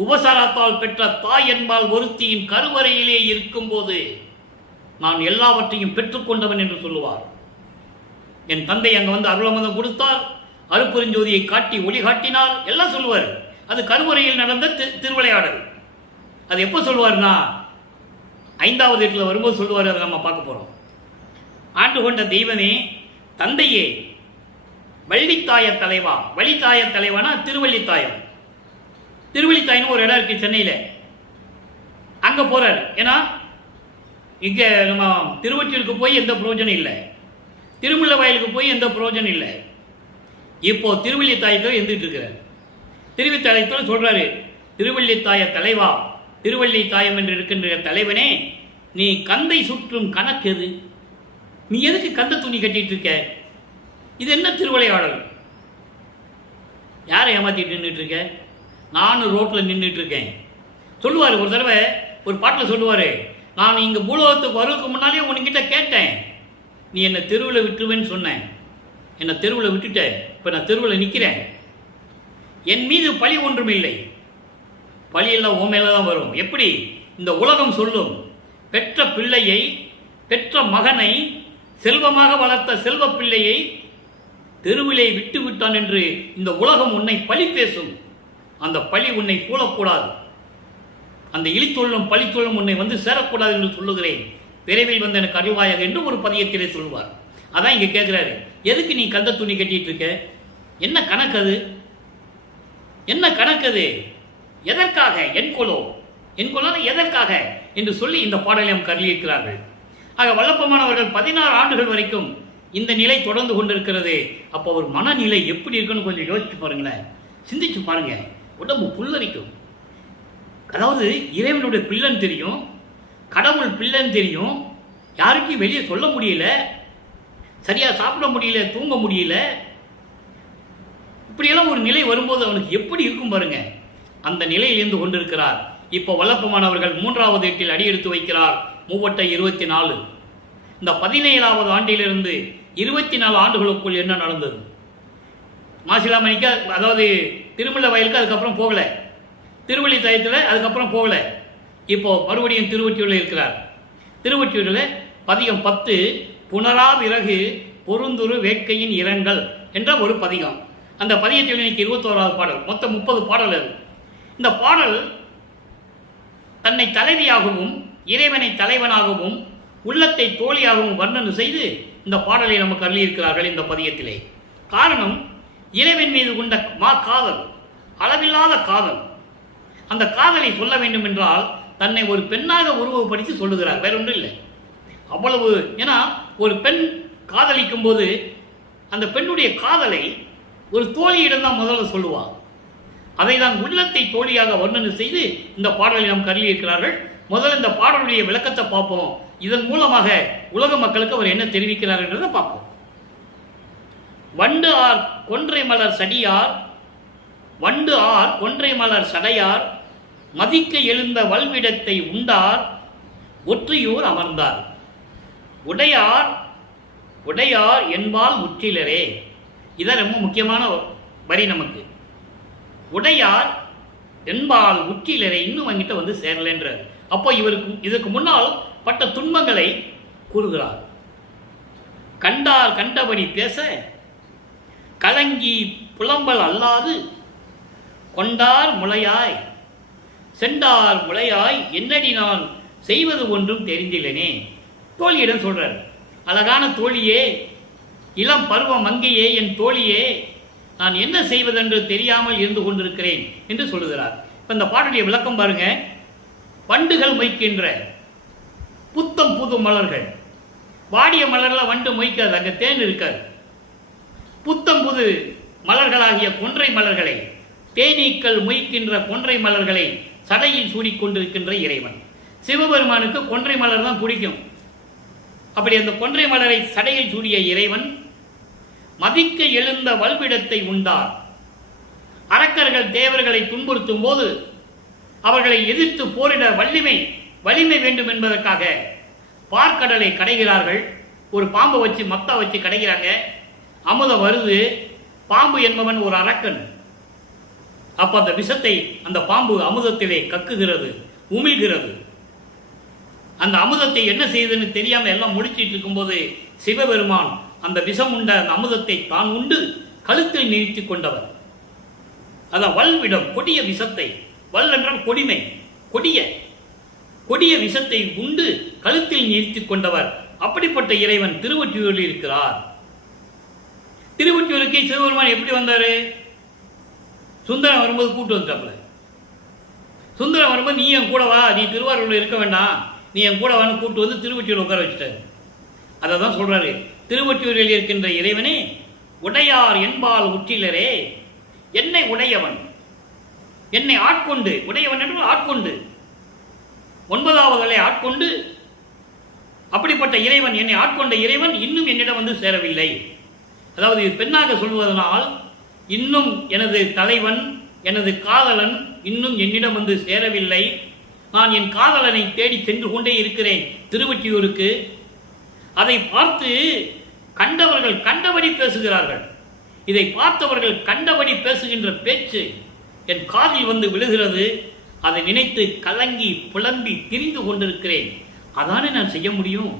உபசாரத்தால் பெற்ற தாய் என்பால் ஒருத்தியின் கருவறையிலே இருக்கும்போது நான் எல்லாவற்றையும் பெற்றுக்கொண்டவன் என்று சொல்லுவார். என் தந்தை அங்கே வந்து அருளமதம் கொடுத்தார், அருப்பெருஞ்சோதியை காட்டி ஒளி காட்டினார், எல்லாம் சொல்லுவார். அது கருவறையில் நடந்த திருவிளையாடல். அது எப்போ சொல்லுவார்னா 5வது எட்டில் வரும்போது சொல்லுவார். அதை நம்ம பார்க்க போகிறோம். ஆண்டு கொண்ட தெய்வமே தந்தையே வள்ளித்தாய தலைவா. வள்ளித்தாய தலைவானா திருவள்ளித்தாயம். திருவள்ளித்தாயம்னு ஒரு இடம் இருக்கு சென்னையில். அங்கே போறாரு. ஏன்னா இங்கே நம்ம திருவொற்றியூருக்கு போய் எந்த பிரயோஜனம் இல்லை, திருமலை வாயிலுக்கு போய் எந்த பிரயோஜனம் இல்லை. இப்போ திருவள்ளித்தாயத்தில் இருந்துட்டு இருக்கிறார். திருவித்தாயத்தில் சொல்றாரு, திருவள்ளித்தாய தலைவா, திருவள்ளித்தாயம் என்று இருக்கின்ற தலைவனே, நீ கந்தை சுற்றும் கணக்கு எது? நீ எதுக்கு கந்த துணி கட்டிட்டு இருக்க? இது என்ன திருவிளையாடல்? யாரை ஏமாத்திட்டு நின்றுட்டு இருக்க? நானும் ரோட்டில் நின்றுட்டு இருக்கேன் சொல்லுவார். ஒரு தடவை ஒரு பாட்டில் சொல்லுவார், நான் இங்கே பூலோகத்துக்கு வருவதுக்கு முன்னாலே உன்கிட்ட கேட்டேன், நீ என்னை தெருவில் விட்டுருவேன்னு சொன்னேன், என்னை தெருவில் விட்டுட்ட, இப்போ நான் தெருவில் நிற்கிறேன், என் மீது பழி ஒன்றும் இல்லை, பழியெல்லாம் உன் மேலே தான் வரும். எப்படி? இந்த உலகம் சொல்லும், பெற்ற பிள்ளையை, பெற்ற மகனை, செல்வமாக வளர்த்த செல்வ பிள்ளையை தெருவிலே விட்டு விட்டான் என்று இந்த உலகம் உன்னை பழி பேசும். அந்த பழி உன்னை கூடக்கூடாது, அந்த இழித்தொள்ளும் பழித்தொள்ளும் உன்னை வந்து சேரக்கூடாது என்று சொல்லுகிறேன், விரைவில் வந்து எனக்கு அறிவாயாக என்று ஒரு பதியத்திலே சொல்லுவார். அதான் இங்கே கேட்குறாரு, எதுக்கு நீ கந்த துணி கட்டிட்டு இருக்க? என்ன கணக்கு அது? என்ன கணக்கு அது? எதற்காக? என்கொலோ எதற்காக என்று சொல்லி இந்த பாடலை நாம் கருளியிருக்கிறார்கள். ஆக வல்லப்பமானவர்கள் 16 ஆண்டுகள் வரைக்கும் இந்த நிலை தொடர்ந்து கொண்டிருக்கிறது. அப்போ ஒரு மனநிலை எப்படி இருக்குன்னு கொஞ்சம் யோசிச்சு பாருங்களேன், சிந்திச்சு பாருங்க. உடம்பு புல்லரிக்கும். அதாவது இறைவனுடைய பிள்ளைன்னு தெரியும், கடவுள் பிள்ளைன்னு தெரியும், யாருக்கும் வெளியே சொல்ல முடியல, சரியா சாப்பிட முடியல, தூங்க முடியல. இப்படியெல்லாம் ஒரு நிலை வரும்போது அவனுக்கு எப்படி இருக்கும் பாருங்க. அந்த நிலையில் இருந்து கொண்டிருக்கிறார். இப்போ வல்லப்பமானவர்கள் 3வது எட்டில் அடியெடுத்து வைக்கிறார். 3/24. இந்த 17வது ஆண்டிலிருந்து 24 ஆண்டுகளுக்குள் என்ன நடந்தது? மாசிலாமணிக்கு, அதாவது திருமலை வயலுக்கு அதுக்கப்புறம் போகல, திருவள்ளித்தாயத்தில் அதுக்கப்புறம் போகல. இப்போ மறுபடியும் திருவொற்றியூரில் இருக்கிறார். திருவொற்றியூரில் பதிகம் 10 புனரா விறகு பொருந்துரு வேட்கையின் இரங்கல் என்ற ஒரு பதிகம். அந்த பதிகத்தில் இன்னைக்கு 21வது பாடல். மொத்தம் 30 பாடல். இந்த பாடல் தன்னை தலைவியாகவும் இறைவனை தலைவனாகவும் உள்ளத்தை தோழியாகவும் வர்ணனை செய்து இந்த பாடலை நமக்கு அருளியிருக்கிறார்கள் இந்த பதியத்திலே. காரணம், இறைவன் மீது கொண்ட காதல், அளவில்லாத காதல். அந்த காதலை சொல்ல வேண்டும் என்றால் தன்னை ஒரு பெண்ணாக உருவப்படுத்தி சொல்லுகிறார், வேற ஒன்றும் இல்லை. அவ்வளவு. ஏன்னா ஒரு பெண் காதலிக்கும் போது அந்த பெண்ணுடைய காதலை ஒரு தோழியிடம் தான் முதல்ல சொல்லுவார். அதை தான் உள்ளத்தை தோழியாக வர்ணனை செய்து இந்த பாடலை நாம் கருதியிருக்கிறார்கள். முதல்ல இந்த பாடலுடைய விளக்கத்தை பார்ப்போம். இதன் மூலமாக உலக மக்களுக்கு அவர் என்ன தெரிவிக்கிறார் என்றதை பார்ப்போம். வண்டு ஆர் கொன்றை மலர் சடியார், வண்டு ஆர் கொன்றை மலர் சடையார், மதிக்க எழுந்த வல்விடத்தை உண்டார், ஒற்றியூர் அமர்ந்தார். உடையார் உடையார் என்பால் முற்றிலரே. இதான் ரொம்ப முக்கியமான வரி நமக்கு. உடையார் என்பால் முற்றிலரே, இன்னும் அங்கிட்ட வந்து சேரலன்றார். அப்போ இதற்கு முன்னால் பட்ட துன்பங்களை கூறுகிறார். கண்டார் கண்டபடி பேச கலங்கி புலம்பல் அல்லாது கொண்டார் முளையாய் சென்றார் முளையாய் என்னடி நான் செய்வது ஒன்றும் தெரிந்தில்லைனே. தோழியிடம் சொல்றார், அழகான தோழியே, இளம் பருவ மங்கையே, என் தோழியே, நான் என்ன செய்வதென்று தெரியாமல் இருந்து கொண்டிருக்கிறேன் என்று சொல்லுகிறார். இப்போ இந்த பாடலுடைய விளக்கம் பாருங்க. வண்டுகள் மொய்க்கின்ற புத்தம் புது மலர்கள், வாடிய மலர்ல வண்டு மொய்க்காது, அங்கே தேன் இருக்காது. புத்தம் புது மலர்களாகிய கொன்றை மலர்களை, தேனீக்கள் மொய்க்கின்ற கொன்றை மலர்களை சடையில் சூடிக்கொண்டிருக்கின்ற இறைவன். சிவபெருமானுக்கு கொன்றை மலர் தான் பிடிக்கும். அப்படி அந்த கொன்றை மலரை சடையில் சூடிய இறைவன் மதிக்க எழுந்த வல்விடத்தை உண்டார். அரக்கர்கள் தேவர்களை துன்புறுத்தும் போது அவர்களை எதிர்த்து போரிட வலிமை வேண்டும் என்பதற்காக பார்க்கடலை கடைகிறார்கள். ஒரு பாம்பை வச்சு மத்தா வச்சு கடைகிறாங்க. அமுதம் வருது. பாம்பு என்பவன் ஒரு அரக்கன். அப்ப அந்த விஷத்தை அந்த பாம்பு அமுதத்திலே கக்குகிறது, உமிழ்கிறது. அந்த அமுதத்தை என்ன செய்யுதுன்னு தெரியாம எல்லாம் முடிச்சிட்டு இருக்கும்போது சிவபெருமான் அந்த விஷம் உண்ட அந்த அமுதத்தை தான் உண்டு கழுத்தில் நிறுத்தி கொண்டவர். அதான் வல்விடம், கொடிய விஷத்தை. வல் என்றால் கொடுமை, கொடிய விஷத்தை உண்டு கழுத்தில் நிறுத்தி கொண்டவர். அப்படிப்பட்ட இறைவன் திருவொற்றியூரில் இருக்கிறார். திருவொற்றியூருக்கு சிவபெருமான் எப்படி வந்தாரு? சுந்தரம் வரும்போது கூட்டு வந்துட்டாப்புல. சுந்தரம் வரும்போது நீ என் கூட வா, நீ திருவாரூரில் இருக்க வேண்டாம், நீ என் கூட வான்னு கூட்டு வந்து திருவொற்றியூர் உட்கார வச்சுட்டாரு. அதை தான் சொல்றாரு, திருவொற்றியூரில் இருக்கின்ற இறைவனே, உடையார் என்பால் உற்றிலரே, என்னை உடையவன், என்னை ஆட்கொண்டு, உடையவன் என்று ஆட்கொண்டு, 9வது ஆட்கொண்டு, அப்படிப்பட்ட இறைவன், என்னை ஆட்கொண்ட இறைவன் இன்னும் என்னிடம் வந்து சேரவில்லை. அதாவது பெண்ணாக சொல்வதனால் இன்னும் எனது தலைவன், எனது காதலன் இன்னும் என்னிடம் வந்து சேரவில்லை. நான் என் காதலனை தேடி சென்று கொண்டே இருக்கிறேன் திருவொற்றியூருக்கு. அதை பார்த்து கண்டவர்கள் கண்டபடி பேசுகிறார்கள். இதை பார்த்தவர்கள் கண்டபடி பேசுகின்ற பேச்சு என் காதில் வந்து விழுகிறது. அதை நினைத்து கலங்கி புலம்பி திரிந்து கொண்டிருக்கிறேன். அதானே நான் செய்ய முடியும்,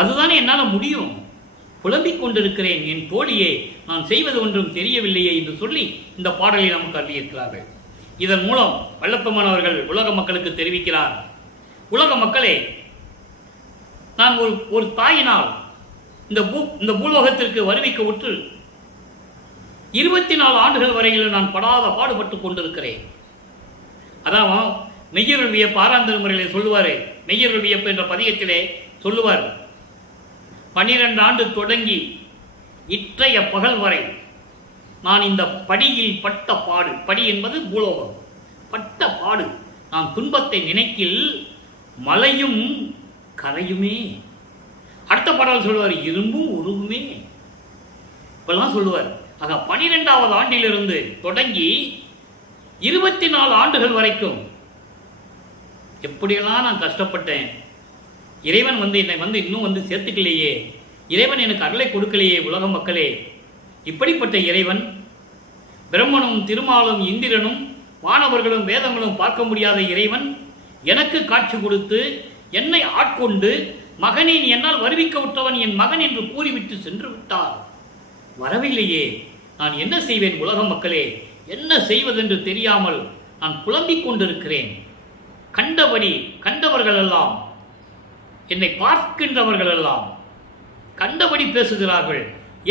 அதுதானே என்னால் முடியும். புலம்பிக் கொண்டிருக்கிறேன் என் தோழியே, நான் செய்வது ஒன்றும் தெரியவில்லையே என்று சொல்லி இந்த பாடலை நமக்கு அருளியிருக்கிறார்கள். இதன் மூலம் வல்லப்பெருமானவர்கள் உலக மக்களுக்கு தெரிவிக்கிறார், உலக மக்களே, நான் ஒரு தாயினால் இந்த பூலோகத்திற்கு வருவிக்க உற்று 24 ஆண்டுகள் வரையில் நான் படாத பாடுபட்டு கொண்டிருக்கிறேன். அதான் மெய்யருள் வியப்பு 6ஆம் திருமுறையிலே சொல்லுவார். மெய்யருள் வியப்பு என்ற பதிகத்திலே சொல்லுவார், 12 ஆண்டு தொடங்கி இற்றைய பகல் வரை நான் இந்த படியில் பட்ட பாடு, படி என்பது பூலோகம், பட்ட பாடு, நான் துன்பத்தை நினைக்கில் மலையும் கரையுமே. அடுத்த பாடல் சொல்லுவார், இரும்பும் உருகுமே. இப்பெல்லாம் சொல்லுவார். ஆக 12வது ஆண்டிலிருந்து தொடங்கி 24 ஆண்டுகள் வரைக்கும் எப்படியெல்லாம் நான் கஷ்டப்பட்டேன். இறைவன் என்னை இன்னும் சேர்த்துக்கலையே, இறைவன் எனக்கு அருளை கொடுக்கலையே. உலக மக்களே, இப்படிப்பட்ட இறைவன், பிரம்மனும் திருமாலும் இந்திரனும் வானவர்களும் வேதங்களும் பார்க்க முடியாத இறைவன் எனக்கு காட்சி கொடுத்து என்னை ஆட்கொண்டு, மகனை என்னால் வருவிக்க விட்டவன் என் மகன் என்று கூறிவிட்டு சென்று விட்டார். வரவில்லையே, நான் என்ன செய்வேன்? உலக மக்களே, என்ன செய்வதென்று தெரியாமல் நான் புலம்பிக் கொண்டிருக்கிறேன். கண்டவர்கள் எல்லாம், என்னை பார்க்கின்றவர்கள் எல்லாம் கண்டபடி பேசுகிறார்கள்,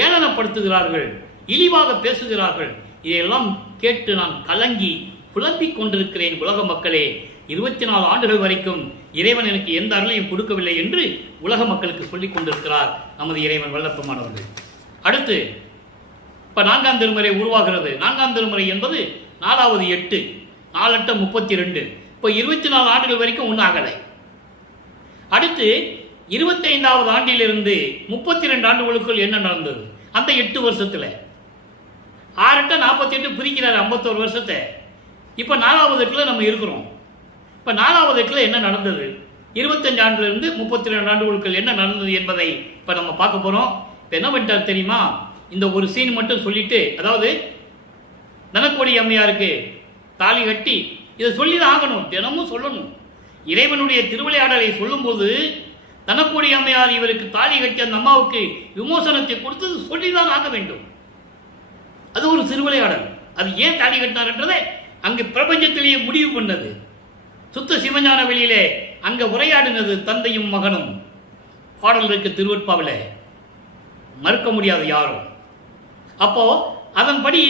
ஏளனப்படுத்துகிறார்கள், இழிவாக பேசுகிறார்கள். இதையெல்லாம் கேட்டு நான் கலங்கி புலம்பிக் கொண்டிருக்கிறேன். உலக மக்களே, 24 ஆண்டுகள் வரைக்கும் இறைவன் எனக்கு எந்த அருளையும் கொடுக்கவில்லை என்று உலக மக்களுக்கு சொல்லிக் கொண்டிருக்கிறார் நமது இறைவன் வல்லப்பமானவர்கள். அடுத்து இப்ப 4ஆம் திருமுறை உருவாகிறது. 4ஆம் திருமுறை என்பது 4வது 8, 4 8 32. இப்போ 24 ஆண்டுகள் வரைக்கும் ஒன்றும் ஆகலை. அடுத்து 25வது ஆண்டிலிருந்து 32 ஆண்டுகளுக்குள் என்ன நடந்தது? அந்த 8 வருஷத்துல 6 8 48 பிரிக்கிறார் 51 வருஷத்தை. இப்போ 4வது 8ல நம்ம இருக்கிறோம். இப்போ 4வது 8ல என்ன நடந்தது? 25 ஆண்டிலிருந்து 32 ஆண்டுகளுக்குள் என்ன நடந்தது என்பதை இப்போ நம்ம பார்க்க போறோம். இப்போ என்ன பண்ணிட்டார் தெரியுமா? இந்த ஒரு சீன் மட்டும் சொல்லிட்டு, அதாவது தனக்கோடி அம்மையாருக்கு தாலி கட்டி இதை சொல்லிதான் ஆகணும், தினமும் சொல்லணும். இறைவனுடைய திருவிளையாடலை சொல்லும்போது தனக்கோடி அம்மையார் இவருக்கு தாலி கட்டி அந்த அம்மாவுக்கு விமோசனத்தை கொடுத்தது சொல்லிதான் ஆக வேண்டும். அது ஒரு திருவிளையாடல். அது ஏன் தாலி கட்டினார் என்றதை அங்கு பிரபஞ்சத்திலேயே முடிவு பண்ணது. சுத்த சிவஞான வெளியிலே அங்க உரையாடினது தந்தையும் மகனும். பாடல் இருக்கு திருவட்பாவில, மறுக்க முடியாது யாரும். அப்போ அதன்படி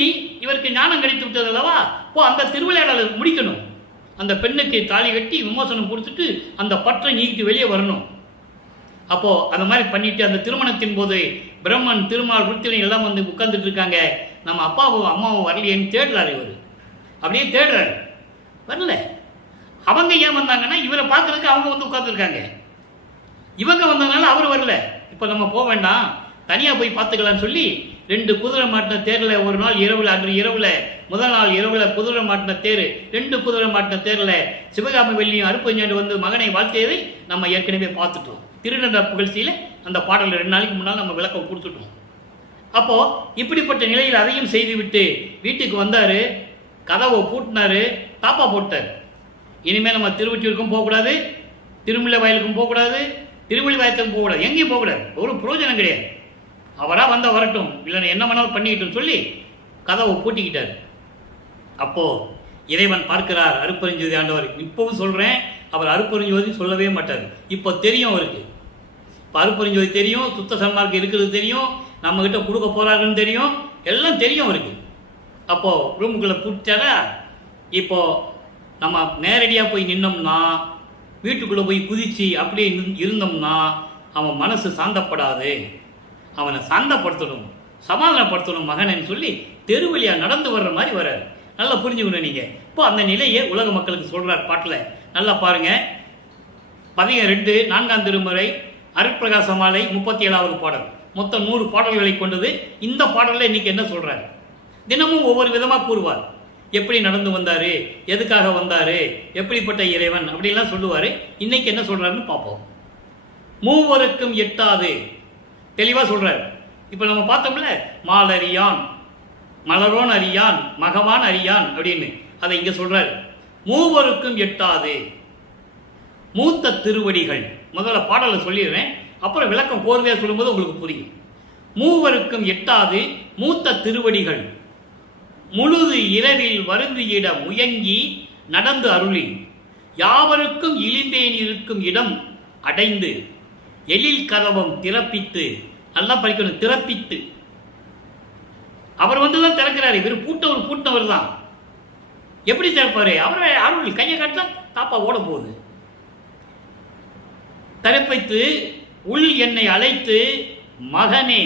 இவருக்கு ஞானம் கிடைத்து விட்டது அல்லவா? இப்போ அந்த திருவிளையாடலை முடிக்கணும். அந்த பெண்ணுக்கு தாலி கட்டி விமோசனம் கொடுத்துட்டு அந்த பற்றை நீக்கிட்டு வெளியே வரணும். அப்போ அந்த மாதிரி பண்ணிட்டு அந்த திருமணத்தின் போது பிரம்மன் திருமால் ருத்திரன் எல்லாம் வந்து உட்கார்ந்துட்டு இருக்காங்க. நம்ம அப்பாவும் அம்மாவும் வரலையேன்னு தேடுறாரு. இவர் அப்படியே தேடுறாரு, வரல. அவங்க ஏன் வந்தாங்கன்னா இவரை பார்க்கறதுக்கு அவங்க வந்து உட்கார்ந்துருக்காங்க. இவங்க வந்ததுனால அவர் வரல. இப்போ நம்ம போக வேண்டாம், தனியாக போய் பார்த்துக்கலான்னு சொல்லி 2 குதிரை மாட்டின தேரில் ஒரு நாள் இரவுல, அன்று இரவுல, முதல் நாள் இரவுல குதிரை மாட்டின தேர், 2 குதிரை மாட்டின தேரில் சிவகாமி வெள்ளியும் அருப்பஞ்சாண்டு வந்து மகனை வாழ்த்தியதை நம்ம ஏற்கனவே பார்த்துட்டோம். திருநெல்வேலி புகழ்ச்சியில் அந்த பாடல் 2 நாளைக்கு முன்னால் நம்ம விளக்கம் கொடுத்துட்டோம். அப்போ இப்படிப்பட்ட நிலையில் அதையும் செய்துவிட்டு வீட்டுக்கு வந்தாரு, கதவை பூட்டினாரு, தாப்பா போட்டார். இனிமேல் நம்ம திருவொற்றியூருக்கும் போகக்கூடாது, திருமலை வயலுக்கும் போகக்கூடாது, திருமலை வயலுக்கும் போகக்கூடாது, எங்கேயும் போகக்கூடாது, ஒரு பிரயோஜனம் கிடையாது. அவரா வந்தால் வரட்டும், இல்லைன்னா என்ன வேணாலும் பண்ணிக்கிட்டு சொல்லி கதவை பூட்டிக்கிட்டார். அப்போ இறைவன் பார்க்கிறார். அருப்பெருஞ்சோதி ஆண்டவர் இப்பவும் சொல்றேன், அவர் அருப்பெருஞ்சோதி சொல்லவே மாட்டார். இப்போ தெரியும் அவருக்கு. இப்போ அருப்பெருஞ்சோதி தெரியும், சுத்த சன்மார்க்கம் இருக்கிறது தெரியும், நம்ம கிட்ட கொடுக்க போறாருன்னு தெரியும், எல்லாம் தெரியும் அவருக்கு. அப்போ ரூமுக்குள்ள பூட்டாரா? இப்போ நம்ம நேரடியாக போய் நின்னோம்னா, வீட்டுக்குள்ளே போய் குதிச்சு அப்படியே இருந்தோம்னா அவன் மனசு சாந்தப்படாது. அவனை சாந்தப்படுத்தணும், சமாதானப்படுத்தணும் மகனன்னு சொல்லி தெருவழியா நடந்து வர்ற மாதிரி வர்றாரு. நல்லா புரிஞ்சுக்கணும் நீங்க. இப்போ அந்த நிலையை உலக மக்களுக்கு சொல்றார் பாட்டில். நல்லா பாருங்க. 12 4ஆம் திருமுறை அருட்பிரகாச மாலை 37வது பாடல். மொத்தம் 100 பாடல்களை கொண்டது. இந்த பாடலில் இன்னைக்கு என்ன சொல்றாரு? தினமும் ஒவ்வொரு விதமாக கூறுவார். எப்படி நடந்து வந்தாரு, எதுக்காக வந்தாரு, எப்படிப்பட்ட இறைவன் அப்படின்லாம் சொல்லுவாரு. இன்னைக்கு என்ன சொல்றாருன்னு பார்ப்போம். மூவருக்கும் எட்டாது தெளிவா சொல்றாரு. இப்ப நம்ம பார்த்தோம்ல, மாலறியான், மலரோன் அறியான், மகவான் அறியான் அப்படின்னு, அதை இங்க சொல்றாரு. மூவருக்கும் எட்டாது மூத்த திருவடிகள். முதல்ல பாடலை சொல்லிடுறேன், அப்புறம் விளக்கம் கோர்வையா சொல்லும்போது உங்களுக்கு புரியும். மூவருக்கும் எட்டாது மூத்த திருவடிகள் முழுது இரவில் வருந்தியிட முயங்கி நடந்து அருளி யாவருக்கும் இழிந்தேன் இருக்கும் இடம் அடைந்து எழில் கதவம் திறப்பித்து. நல்லா படிக்கணும், திறப்பித்து. அவர் வந்துதான் திறக்கிறாரு. இவர் பூட்டவர் தான். எப்படி திறப்பாரு? அவரை அருள் கையை காட்டா தாப்பா ஓட போகுது. திறப்பித்து உள் என்னை அழைத்து மகனே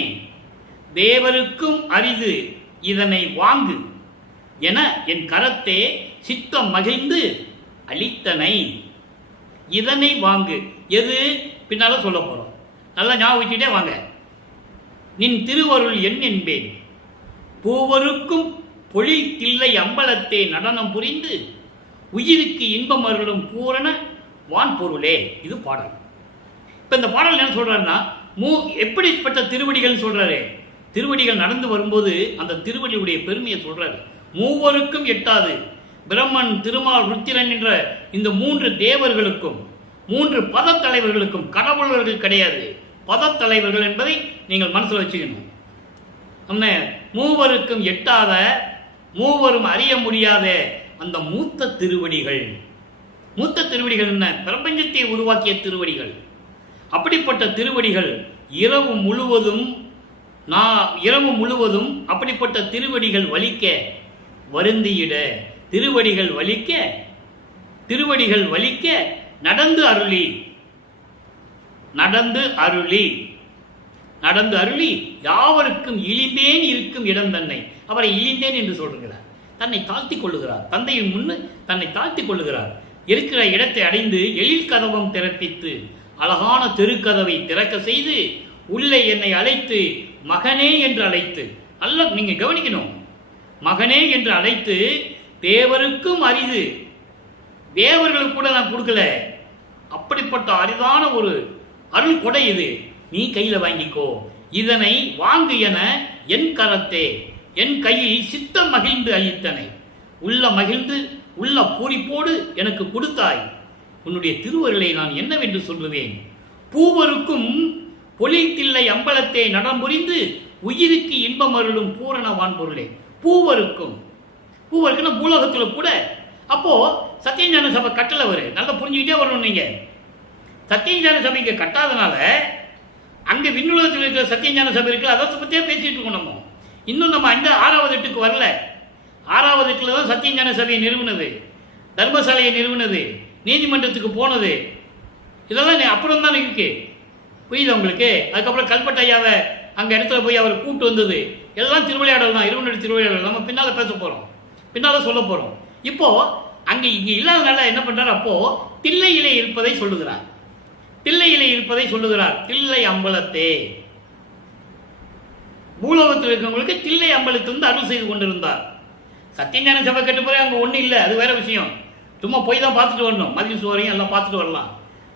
தேவருக்கும் அரிது இதனை வாங்கு என என் கரத்தே சித்தம் மகிழ்ந்து அளித்தனை. இதனை வாங்கு. எது பின்னால சொல்ல போறோம். நல்லா ஞாபகம் வச்சுட்டே வாங்க. நின் திருவருள் என் என்பேன் பூவருக்கும் பொழி தில்லை அம்பலத்தே நடனம் புரிந்து உயிருக்கு இன்பம் அருளும் பூரண வான் பொருளே. இது பாடல். இப்ப இந்த பாடல் என்ன சொல்றாருன்னா, எப்படிப்பட்ட திருவடிகள் சொல்றாரு. திருவடிகள் நடந்து வரும்போது அந்த திருவடியுடைய பெருமையை சொல்றாரு. மூவருக்கும் எட்டாது பிரம்மன், திருமால், ருத்திரன் என்ற இந்த 3 தேவர்களுக்கும் 3 பதத்தலைவர்களுக்கும், கடவுளர்கள் கிடையாது, பதத்தலைவர்கள் என்பதை நீங்கள் மனசில் வச்சுக்கணும். நம்ம மூவருக்கும் எட்டாத, மூவரும் அறிய முடியாத அந்த மூத்த திருவடிகள். மூத்த திருவடிகள் என்ன? பிரபஞ்சத்தை உருவாக்கிய திருவடிகள். அப்படிப்பட்ட திருவடிகள் இரவு முழுவதும் அப்படிப்பட்ட திருவடிகள் வலிக்க வருந்தியிட, திருவடிகள் வலிக்க திருவடிகள் வலிக்க நடந்து அருளி நடந்து அருளி நடந்து அருளி யாவருக்கும் இழிந்தேன் இருக்கும் இடம் தன்னை. அவரை இழிந்தேன் என்று சொல்கிறார். தன்னை தாழ்த்தி கொள்ளுகிறார். தந்தையின் முன்னு தன்னை தாழ்த்தி கொள்ளுகிறார். இருக்கிற இடத்தை அடைந்து எழில் கதவம் திறப்பித்து அழகான தெருக்கதவை திறக்க செய்து உள்ளே என்னை அழைத்து மகனே என்று அழைத்து, நல்ல நீங்க கவனிக்கணும், மகனே என்று அழைத்து, தேவருக்கும் அரிது, தேவர்களுக்கு கூட நான் கொடுக்கல, அப்படிப்பட்ட அரிதான ஒரு அருள் கொடை இது, நீ கையில வாங்கிக்கோ, இதனை வாங்கு என என் கரத்தே என் கையில் சித்த மகிழ்ந்து அளித்தனை, உள்ள மகிழ்ந்து உள்ள பூரிப்போடு எனக்கு கொடுத்தாய், உன்னுடைய திருவருளை நான் என்னவென்று சொல்லுவேன். பூவருக்கும் பொலித்தில்லை அம்பலத்தை நடம் புரிந்து உயிருக்கு இன்பம் அருளும் பூரண வான்பொருளே. பூவருக்கும், பூவருக்குன்னா பூலோகத்தில் கூட. அப்போ சத்தியஞான சபை கட்டளை வரு, நல்லா புரிஞ்சுக்கிட்டே வரணும். நீங்க சத்தியஞான சபைக்கு கட்டாதனால அங்க விண்ணுலகத்தில் இருக்கிற சத்தியஞான சபை இருக்குல்ல, அதை பற்றியே பேசிட்டு இருக்கோம். நம்ம இன்னும் நம்ம அந்த 6வது எட்டுக்கு வரல. 6வது எட்டுல தான் சத்தியஞான சபையை நிறுவனது, தர்மசாலையை நிறுவனது, நீதிமன்றத்துக்கு போனது, இதெல்லாம் அப்புறம் தான் இருக்கு. புரியுது உங்களுக்கு? அதுக்கப்புறம் கல்பட்டையாவை அங்க இடத்துல போய் அவர் கூட்டு வந்தது எல்லாம் திருவிளையாடல் தான், 21 திருவிளையாடல். நம்ம பின்னால பேச போறோம், பின்னால சொல்ல போறோம். இப்போ அங்க இங்க இல்லாதனால என்ன பண்றாரு, அப்போ தில்லையிலே இருப்பதை சொல்லுகிறார். தில்லையிலே இருப்பதை சொல்லுகிறார். தில்லை அம்பலத்தே, பூலோகத்தில் இருக்கிறவங்களுக்கு தில்லை அம்பலத்திலிருந்து அருள் செய்து கொண்டிருந்தார். சத்தியஞான சபை கட்டு போய் அங்க ஒண்ணு இல்லை, அது வேற விஷயம். சும்மா போய் தான் பார்த்துட்டு வரணும், மதிய சோறையும் எல்லாம் பார்த்துட்டு வரலாம்.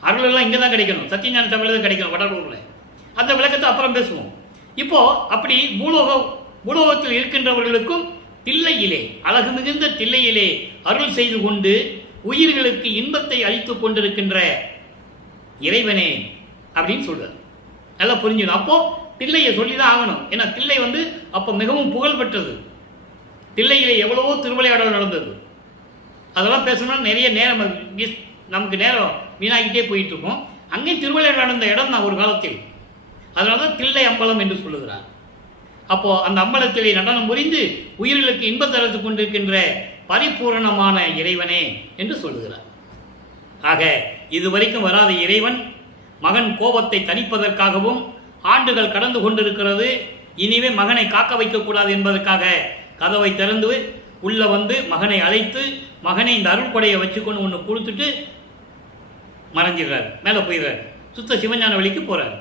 அருள் எல்லாம் இங்கே தான் கிடைக்கணும், சத்தியஞான சபையில தான் கிடைக்கணும், வடலூர்ல. அந்த விளக்கத்தை அப்புறம் பேசுவோம். இப்போ அப்படி பூலோகத்தில் இருக்கின்றவர்களுக்கும் தில்லையிலே, அழகு மிகுந்த தில்லையிலே அருள் செய்து கொண்டு உயிர்களுக்கு இன்பத்தை அளித்துக் கொண்டிருக்கின்ற இறைவனே அப்படின்னு சொல்றார். நல்லா புரிஞ்சுக்கணும். அப்போ தில்லையை சொல்லிதான் ஆகணும். ஏன்னா தில்லை அப்ப மிகவும் புகழ் பெற்றது. தில்லையிலே எவ்வளவோ திருவிளையாடல் நடந்தது. அதெல்லாம் பேசணும்னா நிறைய நேரம், நமக்கு நேரம் வீணாகிட்டே போயிட்டு இருக்கும். அங்கேயும் திருவிளையாடல் நடந்த இடம் தான் ஒரு காலத்தில். அதனாலதான் தில்லை அம்பலம் என்று சொல்லுகிறார். அப்போ அந்த அம்பலத்திலே நடனம் புரிந்து உயிர்களுக்கு இன்பத்தை அளித்துக் கொண்டிருக்கின்ற பரிபூரணமான இறைவனே என்று சொல்லுகிறார். ஆக இதுவரைக்கும் வராத இறைவன் மகன் கோபத்தை தணிப்பதற்காகவும் ஆண்டுகள் கடந்து கொண்டிருக்கிறது. இனிமே மகனை காக்க வைக்கக்கூடாது என்பதற்காக கதவை திறந்து உள்ள மகனை அழைத்து, மகனை இந்த அருள் கொடையை வச்சுக்கொண்டு ஒன்று கொடுத்துட்டு மறைஞ்சிடுறார், மேலே போயிடுறார், சுத்த சிவஞான வழிக்கு போறார்.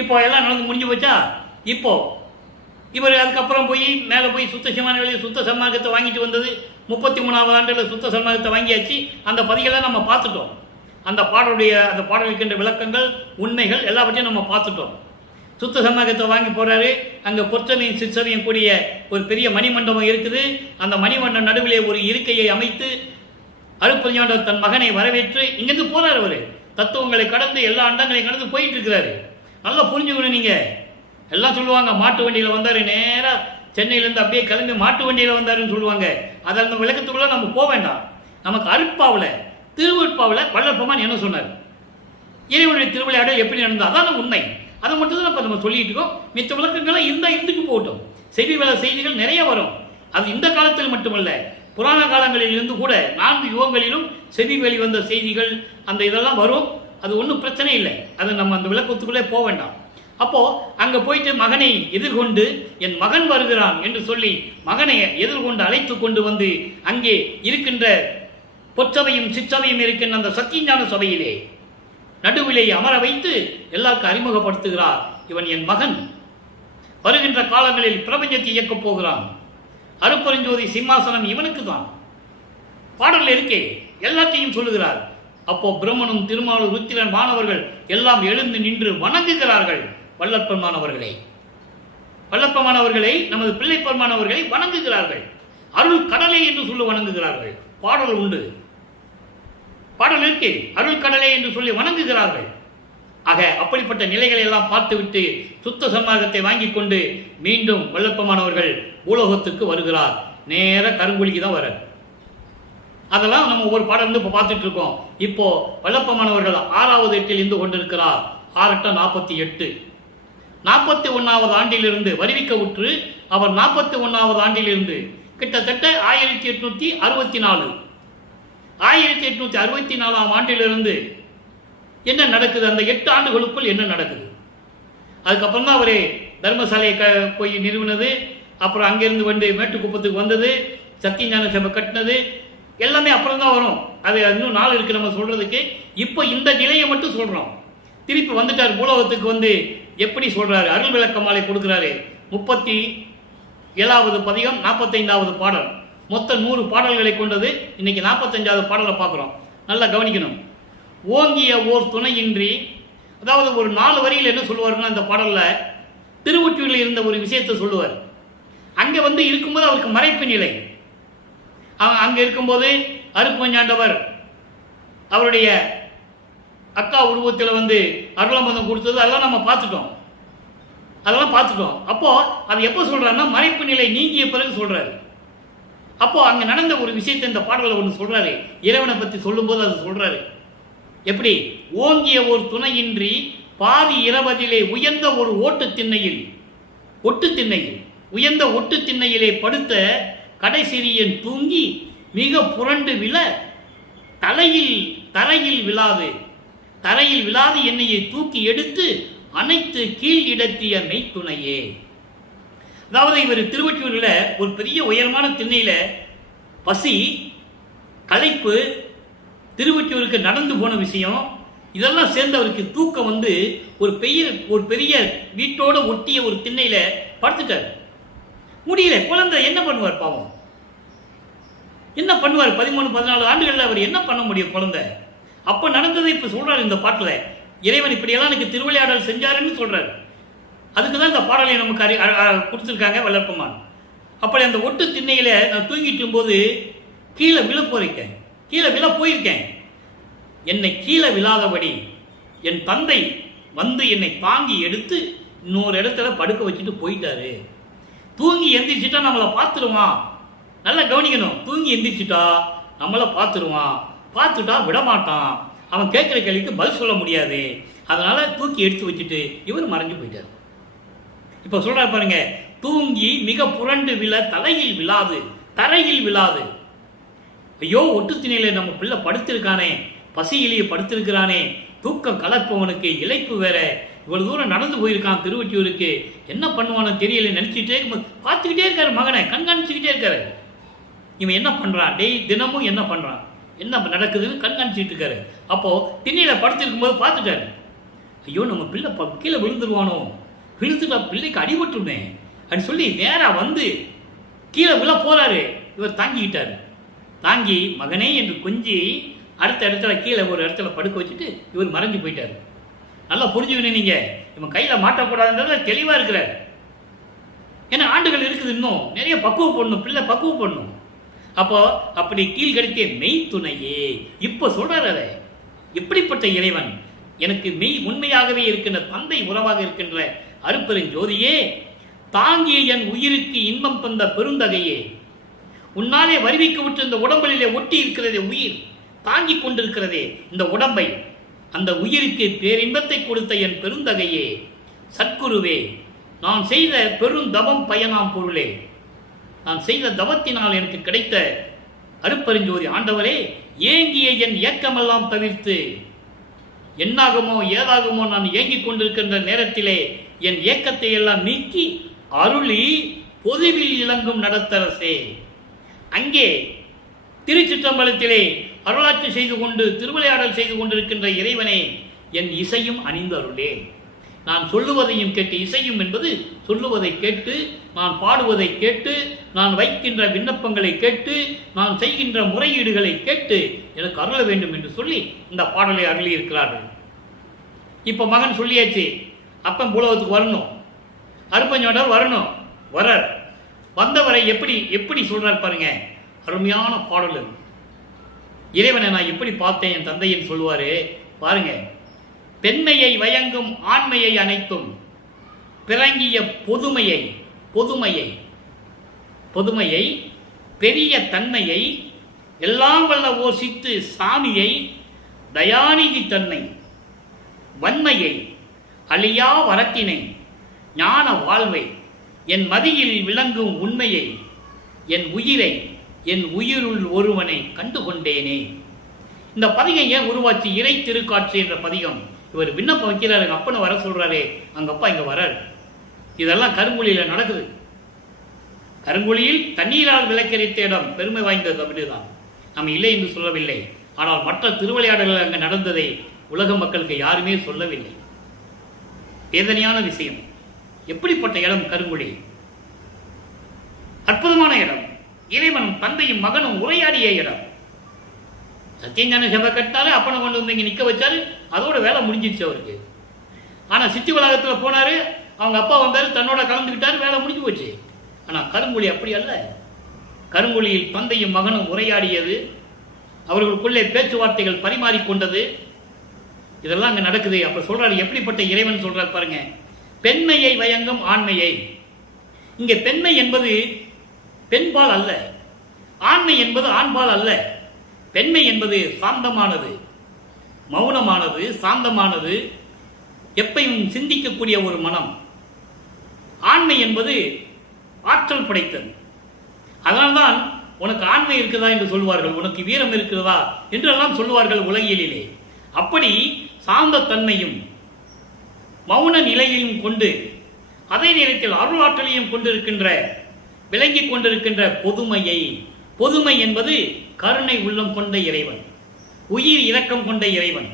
இப்போ எல்லாம் நடந்து முடிஞ்சு போச்சா? இப்போ இவர் அதுக்கப்புறம் போய் மேலே போய் சுத்த சிவஞான வழி சுத்த சன்மார்க்கத்தை வாங்கிட்டு வந்தது 33வது ஆண்டில் சுத்த சன்மார்க்கத்தை வாங்கியாச்சு. அந்த பதிகளை நம்ம பார்த்துட்டோம். அந்த பாடலுக்கின்ற விளக்கங்கள், உண்மைகள் எல்லாவற்றையும் நம்ம பார்த்துட்டோம். சுத்த சன்மார்க்கத்தை வாங்கி போறாரு. அங்க பொற்சமையும் சிற்சமையும் கூடிய ஒரு பெரிய மணிமண்டபம் இருக்குது. அந்த மணிமண்ட நடுவிலே ஒரு இருக்கையை அமைத்து அருட்பெருஞ்சாண்டவர் தன் மகனை வரவேற்று இங்கிருந்து போறாரு. அவரு தத்துவங்களை கடந்து எல்லா அண்டங்களையும் கடந்து போயிட்டு இருக்கிறாரு. நல்லா புரிஞ்சுக்கணும். நீங்க எல்லாம் சொல்லுவாங்க மாட்டு வண்டியில வந்தாரு, நேரா சென்னையிலேருந்து அப்படியே கிளம்பி மாட்டு வண்டியில வந்தாருன்னு சொல்லுவாங்க. அதை அந்த விளக்கத்துக்குள்ள நம்ம போக வேண்டாம். நமக்கு அருட்பாவில் திருவருட்பாவில் வள்ளற்பெருமான் என்ன சொன்னார், இறைவனுடைய திருவிளையாடல் எப்படி நடந்தது, அதான உண்மை. அதை மட்டும் தான் இப்போ நம்ம சொல்லிட்டு இருக்கோம். மித்த விளக்கங்கள்லாம் இருந்துக்கு போகட்டும். செவி வள செய்திகள் நிறைய வரும். அது இந்த காலத்தில் மட்டுமல்ல, புராண காலங்களில் இருந்து கூட 4 யுகங்களிலும் செவி வெளி வந்த செய்திகள் அந்த இதெல்லாம் வரும். அது ஒன்றும் பிரச்சனை இல்லை. அது நம்ம அந்த விளக்கத்துக்குள்ளே போக வேண்டாம். அப்போ அங்க போயிட்டு மகனை எதிர்கொண்டு என் மகன் வருகிறான் என்று சொல்லி மகனை எதிர்கொண்டு அழைத்து கொண்டு அங்கே இருக்கின்ற பொற்சபையும் சிற்சபையும் இருக்கின்ற அந்த சத்தியஞான சபையிலே நடுவிலே அமர வைத்து எல்லாருக்கும் அறிமுகப்படுத்துகிறார். இவன் என் மகன், வருகின்ற காலங்களில் பிரபஞ்சத்தை இயக்கப் போகிறான். அருட்பெருஞ்சோதி சிம்மாசனம் இவனுக்கு தான். பாடல் இருக்கே, எல்லாத்தையும் சொல்லுகிறார். அப்போ பிரம்மனும் திருமாலும் ருத்திரன் மாணவர்கள் எல்லாம் எழுந்து நின்று வணங்குகிறார்கள். வள்ளற்பெருமானவர்களை நமது பிள்ளை பெருமானவர்களை வணங்குகிறார்கள். அருள் கடலே என்று சொல்லி வணங்குகிறார்கள். பாடல் உண்டு, பாடல் இருக்கு, அருள் கடலே என்று சொல்லி வணங்குகிறார்கள். ஆக அப்படிப்பட்ட நிலைகளை எல்லாம் பார்த்துவிட்டு சுத்த சன்மார்க்கத்தை வாங்கி கொண்டு மீண்டும் வள்ளற்பெருமானவர்கள் பூலோகத்துக்கு வருகிறார். நேர கருங்குழிக்கு தான் வர. அதெல்லாம் நம்ம ஒவ்வொரு பாடம் இப்போ பார்த்துட்டு இருக்கோம். இப்போ வள்ளற்பெருமானவர்கள் 6வது எட்டில் இருந்து கொண்டிருக்கிறார். 6 41வது ஆண்டிலிருந்து வருவிக்க உற்று அவர் 41வது ஆண்டிலிருந்து கிட்டத்தட்ட 1864 1864ஆம் ஆண்டிலிருந்து என்ன நடக்குது, அந்த 8 ஆண்டுகளுக்குள் என்ன நடக்குது? அதுக்கப்புறம் தான் அவர் தர்மசாலையை போய் நிறுவனது, அப்புறம் அங்கேருந்து வந்து மேட்டுக்குப்பத்துக்கு வந்தது, சத்தியஞான சபை கட்டினது, எல்லாமே அப்புறம் தான் வரும். அது இன்னும் நாள் இருக்குது நம்ம சொல்கிறதுக்கு. இப்போ இந்த நிலையை மட்டும் சொல்கிறோம். திருப்பி வந்துட்டார் பூலோகத்துக்கு. வந்து எப்படி சொல்கிறாரு? அருள் விளக்க மாலை கொடுக்குறாரு. 37வது பதிகம், 45வது பாடல், மொத்தம் 100 பாடல்களை கொண்டது. இன்னைக்கு 45வது பாடலை பார்க்குறோம். நல்லா கவனிக்கணும். ஓங்கிய ஓர் துணையின்றி, அதாவது ஒரு 4 வரியில் என்ன சொல்லுவாருன்னா, இந்த பாடலில் திருவொற்றியூரில் இருந்த ஒரு விஷயத்தை சொல்லுவார். அங்கே வந்து இருக்கும்போது அவருக்கு மறைப்பு நிலை. அங்கே இருக்கும்போது அருட்பஞ்சாண்டவர் அவருடைய அக்கா உருவத்தில் வந்து அருளம்பந்தம் கொடுத்தது, அதெல்லாம் நம்ம பார்த்துட்டோம். அப்போ அது எப்போ சொல்றாருன்னா, மறைப்பு நிலை நீங்கிய பிறகு சொல்றாரு. அப்போ அங்க நடந்த ஒரு விஷயத்தை இந்த பாடலில் ஒன்று சொல்றாரு. இறைவனை பற்றி சொல்லும்போது அது சொல்றாரு. எப்படி? ஓங்கிய ஒரு துணையின்றி பாதி இரவதிலே உயர்ந்த ஒரு ஒட்டு திண்ணையில் உயர்ந்த ஒட்டு திண்ணையிலே படுத்த கடைசிறியன் தூங்கி மிக புரண்டு விழ தரையில் விழாது என்னையை தூக்கி எடுத்து அனைத்து கீழ் இடத்திய மெய்த்துணையே. அதாவது இவர் திருவொற்றியூரில் ஒரு பெரிய உயரமான திண்ணையில பசி, களைப்பு, திருவொற்றியூருக்கு நடந்து போன விஷயம், இதெல்லாம் சேர்ந்தவருக்கு தூக்கம் வந்து ஒரு பெரிய வீட்டோட ஒட்டிய ஒரு திண்ணையில படுத்துட்டார். முடியல. குழந்தை என்ன பண்ணுவார்? பாவம் என்ன பண்ணுவார்? 13-14 ஆண்டுகள்ல அவர் என்ன பண்ண முடியும் குழந்தை? அப்ப நடந்ததை இப்ப சொல்றாரு இந்த பாட்டுல. இறைவன் இப்படியெல்லாம் எனக்கு திருவிளையாடல் செஞ்சாருன்னு சொல்றாரு. அதுக்கு தான் இந்த பாடலை நமக்கு கொடுத்துருக்காங்க வல்லற்பமான். அப்படி அந்த ஒட்டு திண்ணையில நான் தூங்கிட்டு போது கீழே விழ போயிருக்கேன். என்னை கீழே விழாதபடி என் தந்தை வந்து என்னை தாங்கி எடுத்து இன்னொரு இடத்துல படுக்க வச்சுட்டு போயிட்டாரு. தூங்கி எந்திரிச்சிட்டா நம்மளை பார்த்துருவான். நல்லா கவனிக்கணும். தூங்கி எந்திரிச்சிட்டா நம்மளை பார்த்துட்டா விடமாட்டான். அவன் கேட்குற கேள்விக்கு பதில் சொல்ல முடியாது. அதனால தூக்கி எடுத்து வச்சுட்டு இவர் மறைஞ்சு போயிட்டார். இப்போ சொல்றாரு பாருங்க, தூங்கி மிக புரண்டு விழ தரையில் விழாது. ஐயோ, ஒட்டுத்திணையில நம்ம பிள்ளை படுத்திருக்கானே, பசியிலேயே படுத்திருக்கிறானே, தூக்கம் கலப்பவனுக்கு இழைப்பு வேற, இவ்வளவு தூரம் நடந்து போயிருக்கான் திருவொற்றியூருக்கு, என்ன பண்ணுவானோ தெரியல நினைச்சிட்டே பார்த்துக்கிட்டே இருக்காரு. மகனை கண்காணிச்சுக்கிட்டே இருக்காரு. இவன் என்ன பண்றான், தினமும் என்ன பண்றான், என்ன நடக்குதுன்னு கண்காணிச்சுட்டு இருக்காரு. அப்போ திண்ணையில படுத்திருக்கும் போது பார்த்துட்டாரு. ஐயோ, நம்ம பிள்ளை கீழே விழுந்துருவானோ, விழுந்துட்டா பிள்ளைக்கு அடிபட்டுமே அப்படின்னு சொல்லி நேரா வந்து கீழே விழ போறாரு. இவர் தாங்கி மகனே என்று கொஞ்சி அடுத்த இடத்துல கீழே ஒரு இடத்துல படுக்க வச்சுட்டு இவர் மறைஞ்சு போயிட்டாரு. நல்லா புரிஞ்சுக்கணும். நீங்க இவன் கையில மாட்டக்கூடாதுன்றத தெளிவா இருக்கிறார். ஏன்னா ஆண்டுகள் இருக்குது, இன்னும் நிறைய பக்குவப்படணும், பிள்ளை பக்குவப்படணும். அப்போ அப்படி கீழ்கடித்தே மெய் துணையே. இப்போ சொல்றாரு அதை, எப்படிப்பட்ட இறைவன், எனக்கு மெய் உண்மையாகவே இருக்கின்ற தந்தை உறவாக இருக்கின்ற அருட்பெருஞ்சோதியே, தாங்கிய என் உயிருக்கு இன்பம் தந்த பெருந்தகையே, உன்னாலே வருவிக்க விட்டு இந்த உடம்பிலே ஒட்டி இருக்கிறதே உயிர், தாங்கிக் கொண்டிருக்கிறதே இந்த உடம்பை, அந்த உயிருக்கு பேரின்பத்தை கொடுத்த என் பெருந்தகையே, சத்குருவே, நான் செய்த பெருந்தவம் பயனாம் பொருளே, நான் செய்த தவத்தினால் எனக்கு கிடைத்த அருட்பெருஞ்சோதி ஆண்டவரே, ஏங்கிய என் ஏக்கமெல்லாம் தவிர்த்து என்னாகுமோ ஏதாகுமோ நான் ஏங்கிக் கொண்டிருக்கின்ற நேரத்திலே என் ஏக்கத்தை எல்லாம் நீக்கி அருளி பொதுவில் இளங்கும் நடத்தரசே. அங்கே திருச்சிற்றம்பலத்திலே அருளாட்சி செய்து கொண்டு திருவிளையாடல் செய்து கொண்டிருக்கின்ற இறைவனே, என் இசையும் அணிந்து அருளே. நான் சொல்லுவதையும் கேட்டு, இசையும் என்பது சொல்லுவதை கேட்டு, நான் பாடுவதை கேட்டு, நான் வைக்கின்ற விண்ணப்பங்களை கேட்டு, நான் செய்கின்ற முறையீடுகளை கேட்டு எனக்கு அருள வேண்டும் என்று சொல்லி இந்த பாடலை அருளி இருக்கிறார்கள். இப்போ மகன் சொல்லியாச்சு, அப்பன் பூலோகத்துக்கு வரணும், அருட்பஞ்சோடர் வரணும், வந்தவரை எப்படி சொல்றார் பாருங்க. அருமையான பாடல். இறைவனை நான் எப்படி பார்த்தேன் என் தந்தைன்னு சொல்லுவாரு பாருங்க. பெண்மையை வயங்கும் ஆண்மையை அனைத்தும் பிறங்கிய பொதுமையை பெரிய தன்மையை எல்லாம் வல்ல ஓசித்து சாமியை தயாநிதி தன்னை வன்மையை அழியா வரத்தினை ஞான வாழ்வை என் மதியில் விளங்கும் உண்மையை என் உயிரை என் உயிருள் ஒருவனை கண்டுகொண்டேனே. இந்த பதிகம் ஏன் உருவாச்சு? இறை திருக்காட்சி என்ற பதிகம். இவர் விண்ணப்பம் வைக்கிறாரு, எங்க அப்பனை வர சொல்றாரு, அங்க அப்பா இங்க வராரு. இதெல்லாம் கருங்குழியில நடக்குது. கருங்குழியில் தண்ணீரால் விளக்கரித்த இடம் பெருமை வாய்ந்தது அப்படிதான். நம்ம இல்லை என்று சொல்லவில்லை. ஆனால் மற்ற திருவிளையாடல்கள் அங்கு நடந்ததை உலக மக்களுக்கு யாருமே சொல்லவில்லை. வேதனையான விஷயம். எப்படிப்பட்ட இடம் கருங்குழி? அற்புதமான இடம். இறைவனும் தந்தையும் மகனும் உரையாடிய இடம். சத்தியஞான சபை கட்டாலே அப்பனை கொண்டு வந்து இங்க நிக்க வச்சாரு, அதோட வேலை முடிஞ்சிருச்சு அவருக்கு. ஆனா சித்தி வளாகத்தில் போனாரு, அவங்க அப்பா வந்தாரு, தன்னோட கலந்துக்கிட்டாரு, வேலை முடிஞ்சு போச்சு. ஆனா கருங்குழி அப்படி அல்ல. கருங்குழியில் தந்தையும் மகனும் உரையாடியது, அவர்களுக்குள்ளே பேச்சுவார்த்தைகள் பரிமாறிக்கொண்டது, இதெல்லாம் அங்க நடக்குது. அப்ப சொல்றாரு, எப்படிப்பட்ட இறைவன் சொல்றாரு பாருங்க. பெண்மையை வயங்கும் ஆண்மையை. இங்க பெண்மை என்பது பெண்பால் அல்ல, ஆண்மை என்பது ஆண்பால் அல்ல. பெண்மை என்பது சாந்தமானது, மௌனமானது, சாந்தமானது, எப்பையும் சிந்திக்கக்கூடிய ஒரு மனம். ஆண்மை என்பது ஆற்றல் படைத்தது. அதனால்தான் உனக்கு ஆண்மை இருக்குதா என்று சொல்லுவார்கள், உனக்கு வீரம் இருக்கிறதா என்றெல்லாம் சொல்லுவார்கள் உலகியலிலே. அப்படி சாந்த தன்மையும் மௌன நிலையையும் கொண்டு அதே நேரத்தில் அருளாற்றலையும் கொண்டிருக்கின்ற, விளங்கிக் கொண்டிருக்கின்ற பொதுமையை. பொதுமை என்பது கருணை உள்ளம் கொண்ட இறைவன், உயிர் இரக்கம் கொண்ட இறைவன்,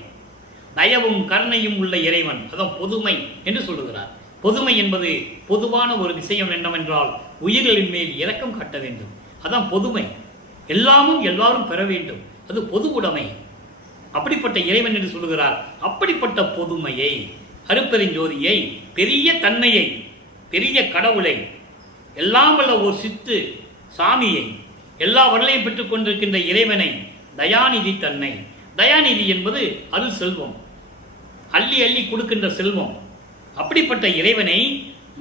தயவும் கருணையும் உள்ள இறைவன். அதான் பொதுமை என்று சொல்லுகிறார். பொதுமை என்பது பொதுவான ஒரு விஷயம் என்னவென்றால் உயிர்களின் மேல் இரக்கம் காட்ட வேண்டும். அதான் பொதுமை. எல்லாமும் எல்லாரும் பெற வேண்டும், அது பொது உடைமை. அப்படிப்பட்ட இறைவன் என்று சொல்லுகிறார். அப்படிப்பட்ட பொதுமையை, அருட்பெருஞ்சோதியை, பெரிய தன்மையை, பெரிய கடவுளை, எல்லாம் வல்ல ஒரு சித்து சாமியை, எல்லா வரலையும் பெற்றுக் கொண்டிருக்கின்ற இறைவனை, தயாநிதி தன்னை. தயாநிதி என்பது அருள் செல்வம், அள்ளி அள்ளி கொடுக்கின்ற செல்வம். அப்படிப்பட்ட இறைவனை,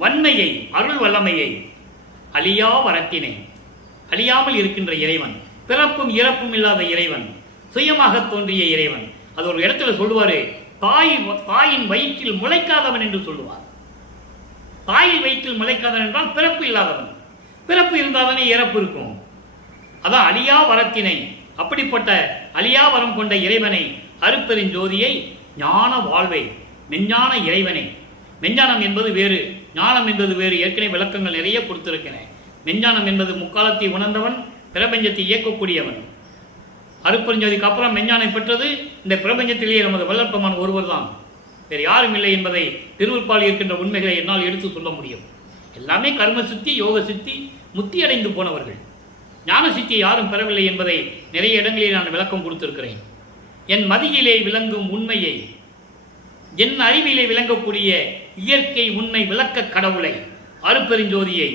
வன்மையை, அருள் வல்லமையை, அழியா வரத்தினை, அழியாமல் இருக்கின்ற இறைவன், பிறப்பும் இறப்பும் இல்லாத இறைவன், சுயமாக தோன்றிய இறைவன். அது ஒரு இடத்துல சொல்லுவாரு, தாயின் வயிற்றில் முளைக்காதவன் என்று சொல்லுவார். தாயின் வயிற்றில் முளைக்காதவன் என்றால் பிறப்பு இல்லாதவன். பிறப்பு இருந்தாதானே இறப்பு இருக்கும். அதான் அழியா வரத்தினை. அப்படிப்பட்ட அழியா வரம் கொண்ட இறைவனை, அருட்பெருஞ்சோதியை, ஞான வாழ்வை, மெஞ்ஞான இறைவனை. மெஞ்ஞானம் என்பது வேறு, ஞானம் என்பது வேறு. ஏற்கனவே விளக்கங்கள் நிறைய கொடுத்திருக்கிறேன். மெஞ்ஞானம் என்பது முக்காலத்தை உணர்ந்தவன், பிரபஞ்சத்தை இயக்கக்கூடியவன். அருட்பெருஞ்சோதிக்கு அப்புறம் மெஞ்ஞானம் பெற்றது இந்த பிரபஞ்சத்திலேயே நமது வல்லற்பமான ஒருவர் தான், வேறு யாரும் இல்லை என்பதை திருவுற்பால் இருக்கின்ற உண்மைகளை என்னால் எடுத்து சொல்ல முடியும். எல்லாமே கர்ம சித்தி, யோக சித்தி, முத்தி அடைந்து போனவர்கள். ஞான சித்தியை யாரும் பெறவில்லை என்பதை நிறைய இடங்களில் நான் விளக்கம் கொடுத்திருக்கிறேன். என் மதியிலே விளங்கும் உண்மையை, என் அறிவிலே விளங்கக்கூடிய இயற்கை உண்மை விளக்க கடவுளை, அருட்பெருஞ்சோதியை,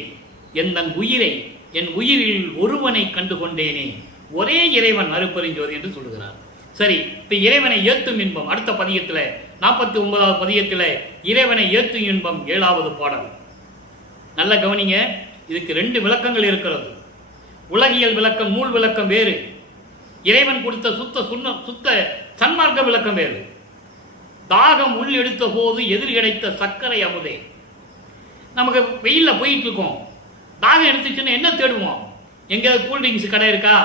என் உயிரை, என் உயிரில் ஒருவனை கண்டுகொண்டேனே, ஒரே இறைவன் அருட்பெருஞ்சோதி என்று சொல்லுகிறார். சரி, இப்ப இறைவனை ஏத்தும் இன்பம் அடுத்த பதியத்தில் 49வது பதியத்தில் இறைவனை ஏத்தும் இன்பம் 7வது பாடல். நல்ல கவனிங்க, இதுக்கு 2 விளக்கங்கள் இருக்கிறது. உலகியல் விளக்கம், நூல் விளக்கம் வேறு. இறைவன் கொடுத்த சுத்த சன்மார்க்க விளக்கம் வேறு. தாகம் உள் எடுத்த போது எதிர் கிடைத்த சர்க்கரை அமுதே. நமக்கு வெயில்ல போயிட்டு இருக்கோம், தாகம் எடுத்துச்சுன்னா என்ன தேடுவோம்? எங்கேயாவது கூல்ட்ரிங்க்ஸ் கடை இருக்கா,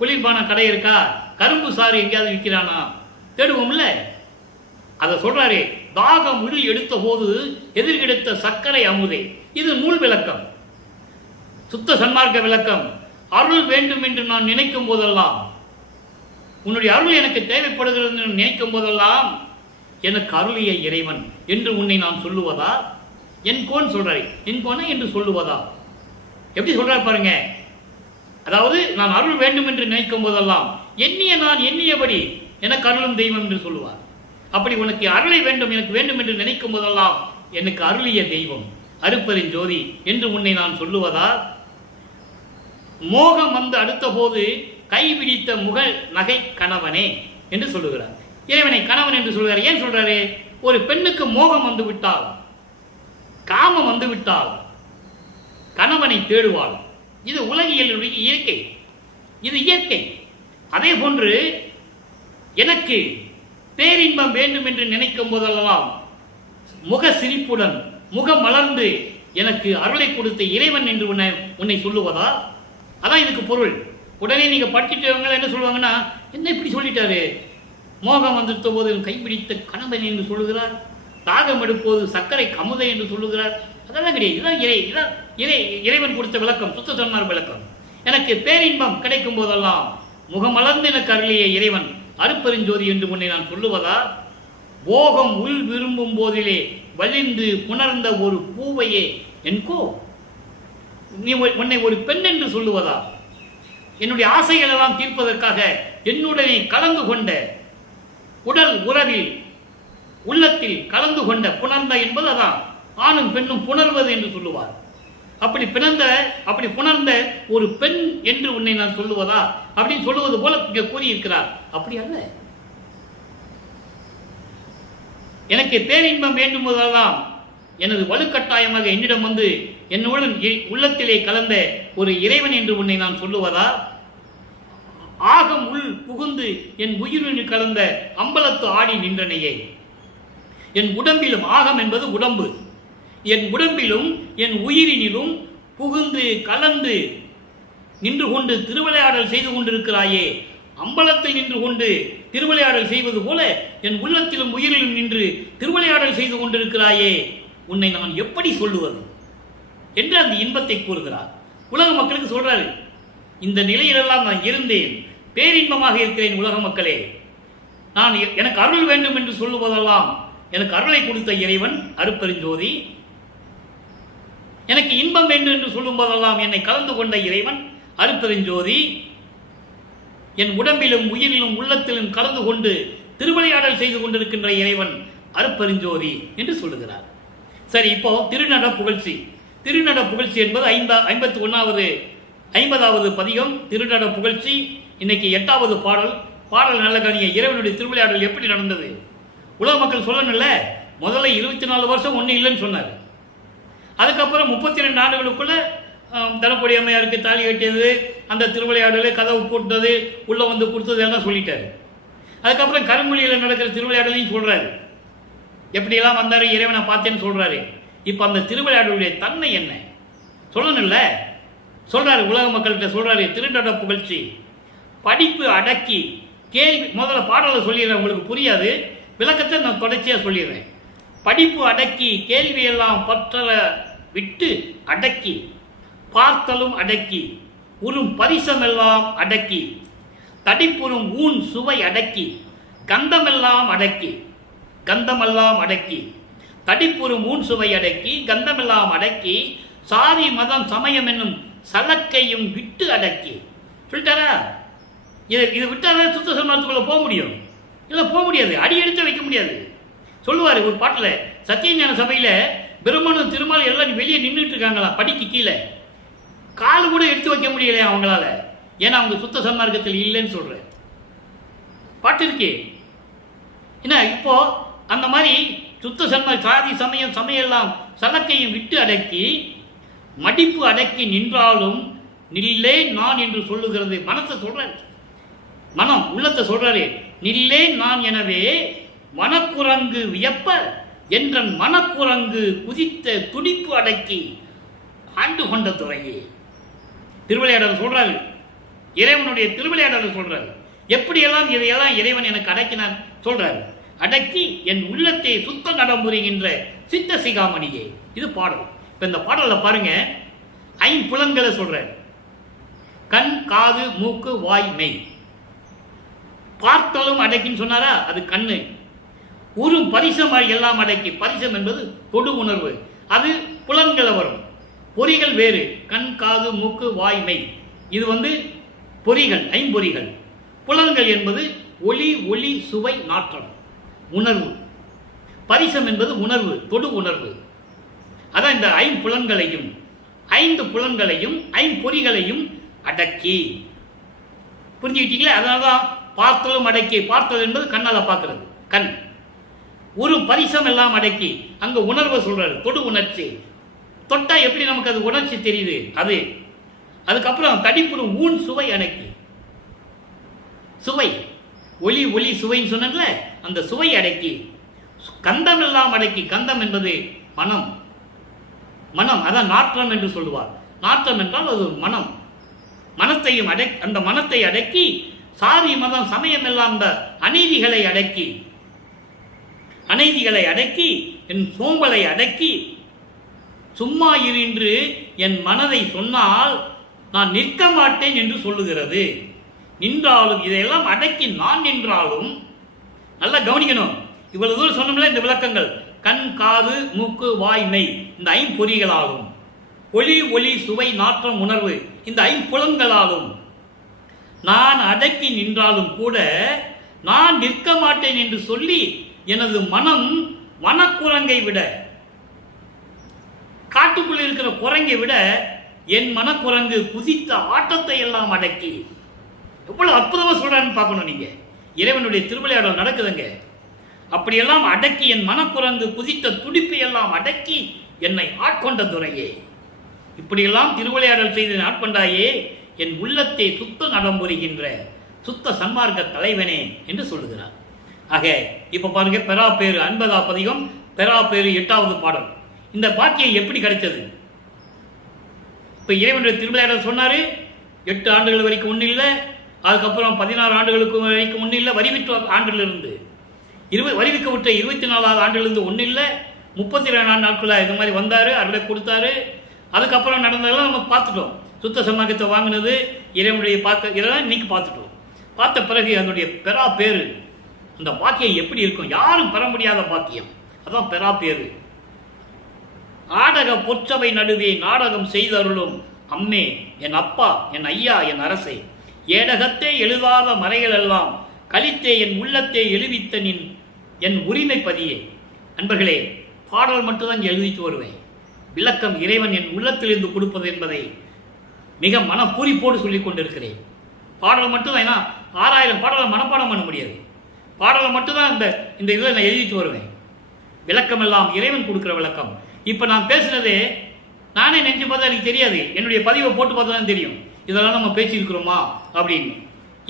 குளிர்பான கடை இருக்கா, கரும்பு சாறு எங்கேயாவது விற்கிறானா, தேடுவோம்ல. அதை சொல்றாரு, தாகம் உள் எடுத்த போது எதிர் கிடைத்த சர்க்கரை அமுதே. இது நூல் விளக்கம், சுத்த சன்மார்க்க விளக்கம். அருள் வேண்டும் என்று நான் நினைக்கும் போதெல்லாம், உன்னுடைய அருள் எனக்கு தேவைப்படுகிறது என்று நினைக்கும் போதெல்லாம், எனக்கு அருளிய இறைவன் என்று உன்னை நான் சொல்லுவதா? என் கோன் சொல்றாரு, என் கோன என்று சொல்லுவதா? எப்படி சொல்றாரு பாருங்க. அதாவது நான் அருள் வேண்டும் என்று நினைக்கும் போதெல்லாம் நான் எண்ணியபடி எனக்கு அருளும் தெய்வம் என்று சொல்லுவார். அப்படி உனக்கு அருளை வேண்டும், எனக்கு வேண்டும் என்று நினைக்கும் போதெல்லாம் எனக்கு அருளிய தெய்வம் அருட்பெருஞ்சோதி என்று உன்னை நான் சொல்லுவதா? மோகம் வந்து அடுத்த போது கைபிடித்த முகல் நகை கணவனே என்று சொல்லுகிறார். இறைவனை கணவன் என்று சொல்கிறார். ஏன் சொல்றாரு? ஒரு பெண்ணுக்கு மோகம் வந்து விட்டால், காமம் வந்து விட்டால் கணவனை தேடுவாள். இது உலகியலுடைய இயற்கை, இது இயற்கை. அதே போன்று எனக்கு பேரின்பம் வேண்டும் என்று நினைக்கும் போதெல்லாம் முக சிரிப்புடன், முகம் மலர்ந்து எனக்கு அருளை கொடுத்த இறைவன் என்று உன்னை சொல்லுவதா? அதான் இதுக்கு பொருள். உடனே நீங்க படிச்சுட்டு என்ன சொல்லுவாங்கன்னா, என்ன இப்படி சொல்லிட்டாரு, மோகம் வந்துட்ட போது கைப்பிடித்த கணவன் என்று சொல்லுகிறார். தாகம் எடுப்போது சர்க்கரை கமுதை என்று சொல்லுகிறார். அதெல்லாம் கிடையாது. இதுதான் இறைவன் கொடுத்த விளக்கம், சுத்த சொன்னார் விளக்கம். எனக்கு பேரின்பம் கிடைக்கும் போதெல்லாம் முகமலர்ந்து எனக்கு அருளிய இறைவன் அருப்பெருஞ்சோதி என்று உன்னை நான் சொல்லுவதா? போகம் உள் விரும்பும் போதிலே வலிந்து புணர்ந்த ஒரு பூவையே என்கோ நீ உன்னை ஒரு பெண் என்று சொல்லுவதா? என்னுடைய ஆசைகள் எல்லாம் தீர்ப்பதற்காக என்னுடனே கலந்து கொண்ட உடல் உறவில் உள்ளத்தில் கலந்து கொண்ட புணர்ந்த என்பது அதான் ஆணும் பெண்ணும் புணர்வது என்று சொல்லுவார். அப்படி புணர்ந்த ஒரு பெண் என்று உன்னை நான் சொல்லுவதா அப்படின்னு சொல்லுவது போல இங்கே கூறியிருக்கிறார். அப்படி அல்ல. எனக்கு பேரின்பம் வேண்டும் போதெல்லாம் எனது வலுக்கட்டாயமாக என்னிடம் வந்து என்னுடன் உள்ளத்திலே கலந்த ஒரு இறைவன் என்று உன்னை நான் சொல்லுவதா? ஆகம் உள் புகுந்து என் உயிரினில் கலந்த அம்பலத்து ஆடி நின்றனையே. என் உடம்பிலும், ஆகம் என்பது உடம்பு, என் உடம்பிலும் என் உயிரினிலும் புகுந்து கலந்து நின்று கொண்டு திருவிளையாடல் செய்து கொண்டிருக்கிறாயே. அம்பலத்தில் நின்று கொண்டு திருவிளையாடல் செய்வது போல என் உள்ளத்திலும் உயிரிலும் நின்று திருவிளையாடல் செய்து கொண்டிருக்கிறாயே, உன்னை நான் எப்படி சொல்லுவது என்று அந்த இன்பத்தை கூறுகிறார். உலக மக்களுக்கு சொல்றாரு, இந்த நிலையிலெல்லாம் நான் இருந்தேன், பேரின்பமாக இருக்கிறேன். உலக மக்களே, நான் எனக்கு அருள் வேண்டும் என்று சொல்லுவதெல்லாம் எனக்கு அருளை கொடுத்த இறைவன் அருப்பெருஞ்சோதி. எனக்கு இன்பம் வேண்டும் என்று சொல்லும் போதெல்லாம் என்னை கலந்து கொண்ட இறைவன் அருப்பெருஞ்சோதி. என் உடம்பிலும் உயிரிலும் உள்ளத்திலும் கலந்து கொண்டு திருவிளையாடல் செய்து கொண்டிருக்கின்ற இறைவன் அருப்பெருஞ்சோதி என்று சொல்லுகிறார். சரி, இப்போ திருநட புகழ்ச்சி. திருநட புகழ்ச்சி என்பது 50வது பதிகம் திருநட புகழ்ச்சி. இன்னைக்கு 8வது பாடல். பாடல் நல்ல கணிய இறைவனுடைய திருவிளையாடல் எப்படி நடந்தது உலக மக்கள் சொல்லணும்ல. முதல்ல 24 வருஷம் ஒன்றும் இல்லைன்னு சொன்னார். அதுக்கப்புறம் 32 ஆண்டுகளுக்குள்ள தனப்பொடி அம்மையாருக்கு தாலி கட்டியது, அந்த திருவிளையாடல், கதவு போட்டது, உள்ள வந்து கொடுத்தது எல்லாம் சொல்லிட்டாரு. அதுக்கப்புறம் கருமொழியில் நடக்கிற திருவிளையாடலையும் சொல்றாரு. எப்படியெல்லாம் வந்தாரு, இறைவனை பார்த்தேன்னு சொல்றாரு. இப்போ அந்த திருவிளையாடலுடைய தன்மை என்ன சொல்லணும்ல, சொல்றாரு. உலக மக்கள்கிட்ட சொல்றாரு. திருநட புகழ்ச்சி படிப்பு அடக்கி கேள்வி. முதல்ல பாடலை சொல்லிடுறேன், உங்களுக்கு புரியாது, விளக்கத்தை நான் தொடர்ச்சியாக சொல்லிடுறேன். படிப்பு அடக்கி கேள்வியெல்லாம் பற்ற விட்டு அடக்கி பார்த்தலும் அடக்கி உறும் பரிசமெல்லாம் அடக்கி தடிப்புறும் ஊன் சுவை அடக்கி கந்தமெல்லாம் அடக்கி தடிப்புறும் ஊன் சுவை அடக்கி கந்தமெல்லாம் அடக்கி சாதி மதம் சமயம் என்னும் சலக்கையும் விட்டு அடக்கி. சொல்லிட்டாரா? இது விட்டாதான் சுத்த சன்மார்க்கத்துக்குள்ள போக முடியும். இல்லை, போக முடியாது, அடி எடுத்து வைக்க முடியாது. சொல்லுவார் ஒரு பாட்டில், சத்தியஞான சபையில் பிரம்மனும் திருமால் எல்லாம் வெளியே நின்றுட்டு இருக்காங்களா, படிக்கு கீழே காலு கூட எடுத்து வைக்க முடியலையா அவங்களால. ஏன்னா அவங்க சுத்த சன்மார்க்கத்தில் இல்லைன்னு சொல்ற பாட்டு இருக்கு. என்ன இப்போ அந்த மாதிரி சுத்த சாதி சமயம் சமயெல்லாம் சலக்கையும் விட்டு அடக்கி மடிப்பு அடக்கி நின்றாலும் நில்லே நான் என்று சொல்லுகிறது. மனத்தை சொல்றாரு, மனம் உள்ளத்தை சொல்றாரு. நில்லே நான் எனவே மனக்குரங்கு வியப்ப என்றன் மனக்குரங்கு குதித்த துடிப்பு அடக்கி ஆண்டு கொண்ட துறையே. திருவிளையாடல் சொல்றாரு, இறைவனுடைய திருவிளையாடல் சொல்றாரு. எப்படியெல்லாம் இதையெல்லாம் இறைவன் எனக்கு அடக்கினான் சொல்றாரு. அடக்கி என் உள்ளத்தை சுத்த நடமுறுகின்ற சித்த சிகாமணியே. இது பாடல். இப்ப இந்த பாடல பாருங்க, ஐம்புலன்களை சொல்றாரு. கண், காது, மூக்கு, வாய், மெய். பார்த்தலும் அடக்கின்னு சொன்னாரா, அது கண்ணு. உறும் பரிசம் எல்லாம் அடக்கி. பரிசம் என்பது தொடு உணர்வு, அது புலன்களை வரும். பொறிகள் வேறு, கண், காது, மூக்கு, வாய், மெய். இது பொறிகள், ஐம்பொறிகள். புலன்கள் என்பது ஒளி, சுவை, நாற்றம், உணர்வு. பரிசம் என்பது உணர்வு, தொடு உணர்வு. அதான் இந்த ஐம்புலன்களையும் 5 புலன்களையும் 5 பொறிகளையும் அடக்கி. புரிஞ்சுக்கிட்டீங்களா? அதனாலதான் பார்த்தலும் அடக்கி. பார்த்தல் என்பது கண்ணால பார்க்கிறது, கண். ஒரு பரிசம் எல்லாம் அடக்கி. அங்க உணர்வை சொல்றாரு, தொடு உணர்ச்சி. தொட்டா எப்படி நமக்கு அது உணர்ச்சி தெரியுது அது. அதுக்கப்புறம் தடிப்புறும் ஊன் சுவை அடக்கி. சுவை, ஒளி சுவைன்னு சொன்னல, அந்த சுவை அடக்கி. கந்தம் எல்லாம் அடக்கி. கந்தம் என்பது மனம். அதான் நாற்றம் என்று சொல்லுவார். நாற்றம் என்றால் அது மனம். மனத்தையும் அந்த மனத்தை அடக்கி சாதி மதம் சமயம் எல்லாம் இந்த அநீதிகளை அடக்கி என் சோம்பலை அடக்கி சும்மா இரு என் மனதை சொன்னால் நான் நிற்க மாட்டேன் என்று சொல்லுகிறது. நின்றாலும் இதையெல்லாம் அடக்கி நான் நின்றாலும், நல்லா கவனிக்கணும், இவ்வளவு தூரம் சொன்னோம்ல இந்த விளக்கங்கள், கண் காது மூக்கு வாய் மெய் இந்த ஐம்பொறிகளாலும், ஒளி சுவை நாற்றம் உணர்வு இந்த ஐம்புலன்களாலும் நான் அடக்கி நின்றாலும் கூட நான் நிற்க மாட்டேன் என்று சொல்லி எனது மனம் வனக்குரங்கை விட, காட்டுக்குள் இருக்கிற குரங்கை விட என் மனக்குரங்கு குதித்த ஆட்டத்தை எல்லாம் அடக்கி, எவ்வளவு அற்புதமா சொல்றான்னு பார்க்கணும். நீங்க இறைவனுடைய திருவிளையாடல் நடக்குதுங்க. அப்படியெல்லாம் அடக்கி என் மனக்குரங்கு குதித்த துடிப்பை எல்லாம் அடக்கி என்னை ஆட்கொண்ட துறையே, இப்படியெல்லாம் திருவிளையாடல் செய்து ஆட்கொண்டாயே, என் உள்ளத்தை சுத்த நடம்புரிகின்ற சுத்த சன்மார்க்க தலைவனே என்று சொல்லுகிறார். ஆக இப்ப பாருங்க, பெறாப்பேறு 50 பதிகம், பெறாப்பேறு 8வது பாடல். இந்த பாக்கியம் எப்படி கிடைச்சது? இப்ப இறைவனுடைய திருவிளையாடல் சொன்னாரு, 8 ஆண்டுகள் வரைக்கும் ஒன்றும் இல்லை, அதுக்கப்புறம் 16 ஆண்டுகளுக்கு வரைக்கும் ஒன்றும் இல்லை, வரிவிற்ற ஆண்டிலிருந்து வரிவிக்க விட்ட 24வது ஆண்டிலிருந்து ஒன்றும் இல்லை, 32 நாட்களாக இந்த மாதிரி வந்தாரு, அருளை கொடுத்தாரு. அதுக்கப்புறம் நடந்ததெல்லாம் நம்ம பார்த்துட்டோம். சுத்த சமாகத்தை வாங்கினது, இறைவனுடைய இதெல்லாம் இன்னைக்கு பார்த்துட்டோம். பார்த்த பிறகு அதனுடைய பெறா பேரு, அந்த பாக்கியம் எப்படி இருக்கும்? யாரும் பெற முடியாத பாக்கியம், அதான் பெறா பேரு. ஆடக பொற்சபை நடுவே நாடகம் செய்தருளும் அம்மே, என் அப்பா, என் ஐயா, என் அரசே, ஏடகத்தே எழுதாத மறைகள் எல்லாம் கலித்தே என் உள்ளத்தே எழுவித்த என் உரிமை பதியே. அன்பர்களே, பாடல் மட்டும்தான் எழுதிட்டு வருவேன். விளக்கம் இறைவன் என் உள்ளத்திலிருந்து கொடுப்பது என்பதை மிக மனப்பூரிப்போடு சொல்லிக் கொண்டிருக்கிறேன். பாடல் மட்டும்தான், ஏன்னா 6000 பாடலை மனப்பாடம் பண்ண முடியாது. பாடலை மட்டும்தான் இந்த இதில் நான் எழுதிட்டு வருவேன். விளக்கம் எல்லாம் இறைவன் கொடுக்குற விளக்கம். இப்போ நான் பேசுனது நானே நினைச்சு பார்த்தா எனக்கு தெரியாது, என்னுடைய பதிவை போட்டு பார்த்தா தான் தெரியும் இதெல்லாம் நம்ம பேசியிருக்கிறோமா அப்படின்னு.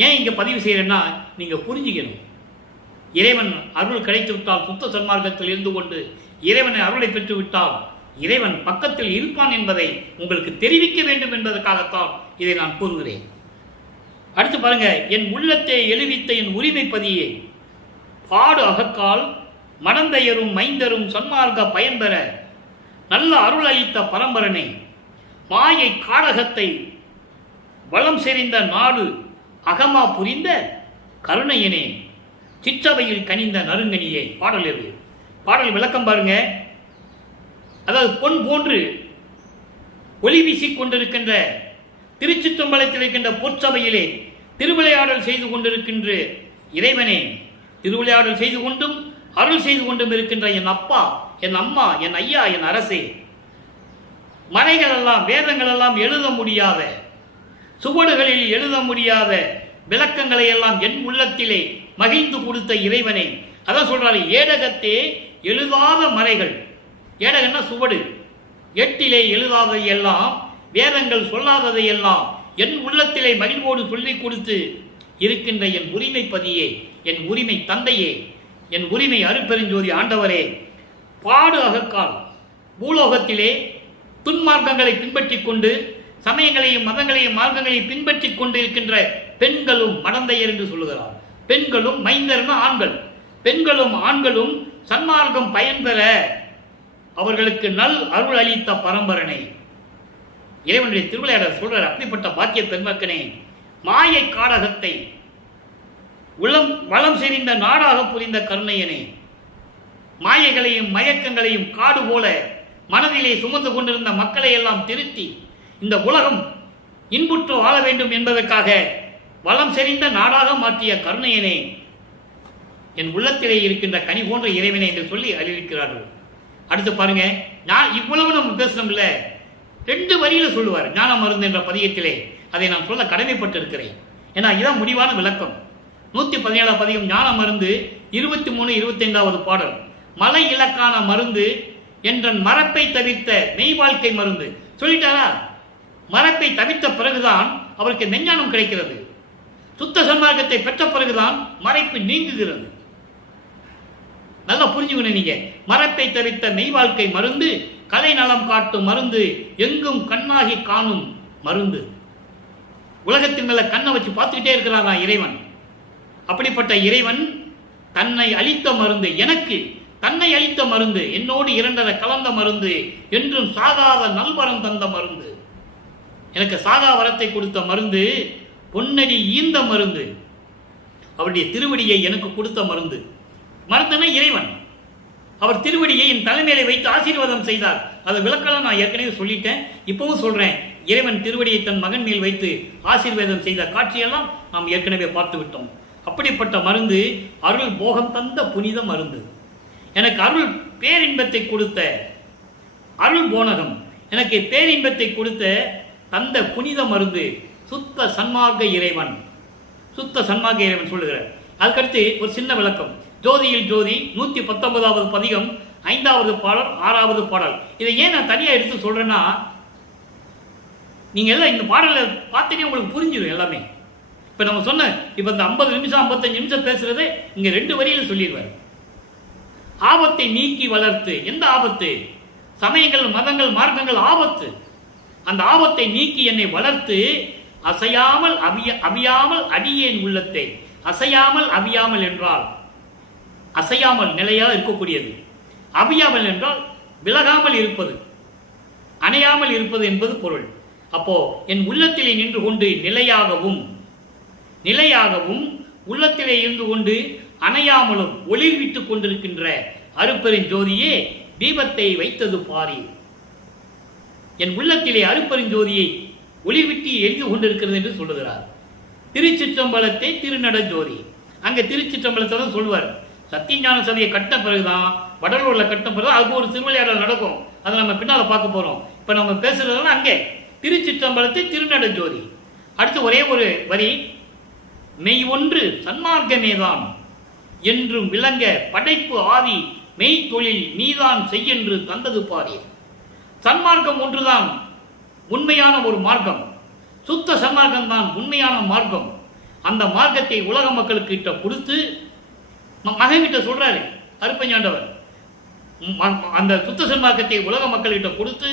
ஏன் இங்கே பதிவு செய்கிறேன்னா, நீங்கள் புரிஞ்சுக்கணும். இறைவன் அருள் கிடைத்து விட்டால், சுத்த சன்மார்க்கத்தில் இருந்து கொண்டு இறைவனை அருளை பெற்று விட்டால் இறைவன் பக்கத்தில் இருப்பான் என்பதை உங்களுக்கு தெரிவிக்க வேண்டும் என்பதற்காகத்தான் இதை நான் கூறுகிறேன். அடுத்து பாருங்க, என் உள்ளத்தை எழுவித்த என் உரிமை பதியே, பாடு அகக்கால் மடந்தையரும் மைந்தரும் சன்மார்க்க பயன்பெற நல்ல அருள் அளித்த பரம்பரனை, மாயை காடகத்தை வளம் செறிந்த நாடு அகமா புரிந்த கருணையனே, சிற்றவையில் கனிந்த நறுங்கனியே. பாடல் எது? பாடல் விளக்கம் பாருங்க. அதாவது பொன் போன்று ஒளி வீசிக் கொண்டிருக்கின்ற திருச்சிற்றம்பலத்தில் இருக்கின்ற பொற்சபையிலே திருவிளையாடல் செய்து கொண்டிருக்கின்ற இறைவனே, திருவிளையாடல் செய்து கொண்டும் அருள் செய்து கொண்டும் இருக்கின்ற என் அப்பா, என் அம்மா, என் ஐயா, என் அரசே, மறைகள் எல்லாம் வேதங்கள் எல்லாம் எழுத முடியாத, சுவடுகளில் எழுத முடியாத விளக்கங்களை எல்லாம் என் உள்ளத்திலே மகிழ்ந்து கொடுத்த இறைவனே. அதான் சொல்றாரு, ஏடகத்தே எழுதாத மறைகள். ஏடகன்னா சுவடு, எட்டிலே எழுதாததை எல்லாம், வேதங்கள் சொல்லாததை எல்லாம் என் உள்ளத்திலே மகிழ்வோடு சொல்லிக் கொடுத்து இருக்கின்ற என் உரிமை பதியே, என் உரிமை தந்தையே, என் உரிமை அருட்பெருஞ்சோதி ஆண்டவரே, பாடு அகக்கால் பூலோகத்திலே துன்மார்க்கங்களை பின்பற்றிக் கொண்டு, சமயங்களையும் மதங்களையும் மார்க்கங்களையும் பின்பற்றிக் கொண்டு இருக்கின்ற பெண்களும் மடந்தையர் என்று சொல்லுகிறார். பெண்களும் மைந்தர்னா ஆண்கள், பெண்களும் ஆண்களும் சன்மார்க்கம் பயன்பெற அவர்களுக்கு நல் அருள் அளித்த பரம்பரனை. இறைவனுடைய திருவிளையாடல் சொல்றார், அப்படிப்பட்ட பாக்கிய பெண்மக்கனே, மாயை காடகத்தை வளம் செறிந்த நாடாக புரிந்த கருணையனே, மாயைகளையும் மயக்கங்களையும் காடு போல மனதிலே சுமந்து கொண்டிருந்த மக்களை எல்லாம் திருத்தி இந்த உலகம் இன்புற்று வாழ வேண்டும் என்பதற்காக வளம் செறிந்த நாடாக மாற்றிய கருணையனே, என் உள்ளத்திலே இருக்கின்ற கனி போன்ற இறைவனை என்று சொல்லி அறிவிக்கிறார்கள். அடுத்து பாருங்க, நான் இவ்வளவு நம்ம பேசணும்ல, 2 வரியில சொல்லுவார் ஞான மருந்து என்ற பதியத்திலே. அதை நான் சொல்ல கடமைப்பட்டு இருக்கிறேன். ஏன்னா இதான் முடிவான விளக்கம். 117 பதிகம் ஞான மருந்து 23, 25வது பாடல். மலை இலக்கான மருந்து என்றன் மரப்பை தவிர்த்த மெய் வாழ்க்கை மருந்து சொல்லிட்டாரா? மரப்பை தவிர்த்த பிறகுதான் அவருக்கு மெஞ்ஞானம் கிடைக்கிறது. சுத்த சன்மார்க்கத்தை பெற்ற பிறகுதான் மறைப்பு நீங்குகிறது. நல்லா புரிஞ்சுக்கணும் நீங்க. மரப்பை தவிர்த்த மெய் வாழ்க்கை மருந்து, கலை நலம் காட்டும் மருந்து, எங்கும் கண்ணாகி காணும் மருந்து. உலகத்தின் மேல கண்ணை வச்சு பார்த்துக்கிட்டே இருக்கிறாரா இறைவன். அப்படிப்பட்ட இறைவன் தன்னை அளித்த மருந்து, எனக்கு தன்னை அளித்த மருந்து, என்னோடு இரண்டரை கலந்த மருந்து, என்றும் சாகாத நல்வரம் தந்த மருந்து, எனக்கு சாகா வரத்தை கொடுத்த மருந்து, பொன்னடி ஈந்த மருந்து, அவருடைய திருவடியை எனக்கு கொடுத்த மருந்து. மருந்துனா இறைவன். அவர் திருவடியை என் தலைமையில வைத்து ஆசீர்வாதம் செய்தார். அதை விளக்கலாம் நான் ஏற்கனவே சொல்லிட்டேன், இப்பவும் சொல்றேன். இறைவன் திருவடியை தன் மகன் மேல் வைத்து ஆசீர்வாதம் செய்த காட்சியெல்லாம் நாம் ஏற்கனவே பார்த்து விட்டோம். அப்படிப்பட்ட மருந்து அருள் போகம் தந்த புனித மருந்து, எனக்கு அருள் பேரின்பத்தை கொடுத்த அருள் போனகம், எனக்கு பேரின்பத்தை கொடுத்த தந்த புனித மருந்து சுத்த சன்மார்க்க இறைவன். சுத்த சன்மார்க்க இறைவன் சொல்லுகிறார். அதுக்கடுத்து ஒரு சின்ன விளக்கம். ஜோதியில் ஜோதி 119வது பதிகம் 5வது பாடல் 6வது பாடல். இதை ஏன் நான் தனியாக எடுத்து சொல்றேன்னா, நீங்க எல்லாம் இந்த பாடலை பார்த்தீங்கன்னா உங்களுக்கு புரிஞ்சிடும் எல்லாமே. இப்ப நம்ம சொன்ன இப்ப இந்த 50 நிமிஷம் 55 நிமிஷம் பேசுறதே இங்க 2 வரியில சொல்லிடுவார். ஆபத்தை நீக்கி வளர்த்து. எந்த ஆபத்து? சமயங்கள், மதங்கள், மார்க்கங்கள் ஆபத்து. அந்த ஆபத்தை நீக்கி என்னை வளர்த்து அசையாமல் அவியாமல் அடியேன் உள்ளத்தை. அசையாமல் அவியாமல் என்றால் அசையாமல் நிலையாக இருக்கக்கூடியது, அவியாமல் என்றால் விலகாமல் இருப்பது, அணையாமல் இருப்பது என்பது பொருள். அப்போ என் உள்ளத்திலே நின்று கொண்டு நிலையாகவும் உள்ளத்திலே இருந்து கொண்டு அணையாமலும் ஒளிர்விட்டுக் கொண்டிருக்கின்ற அருப்பெருஞ்சோதியே தீபத்தை வைத்தது பாரி. என் உள்ளத்திலே அருப்பெருஞ்சோதியை ஒளிர்விட்டு எழுதி கொண்டிருக்கிறது என்று சொல்லுகிறார். திருச்சிற்றம்பலத்தை திருநடஜோதி. அங்க திருச்சிற்றம்பலத்தோட சொல்லுவார். சத்தியஞான சபையை கட்ட பிறகுதான், வடலூர்ல கட்ட பிறகு அதுக்கு ஒரு திருவிளையாடல் நடக்கும். அதை நம்ம பின்னால பார்க்க போறோம். இப்ப நம்ம பேசுறதெல்லாம் அங்கே திருச்சிற்றம்பலத்தை திருநடஜோதி. அடுத்து ஒரே ஒரு வரி. மெய் ஒன்று சன்மார்க்கமேதான் என்றும் விளங்க படைப்பு ஆதி மெய் தொழில் நீதான் செய்யென்று தந்தது பாரி. சன்மார்க்கம் ஒன்றுதான் உண்மையான ஒரு மார்க்கம். சுத்த சன்மார்க்கம் தான் உண்மையான மார்க்கம். அந்த மார்க்கத்தை உலக மக்களுக்கு கிட்ட கொடுத்து மகன் கிட்ட சொல்றாரு அருப்பஞ்சாண்டவர். அந்த சுத்த சன்மார்க்கத்தை உலக மக்கள்கிட்ட கொடுத்து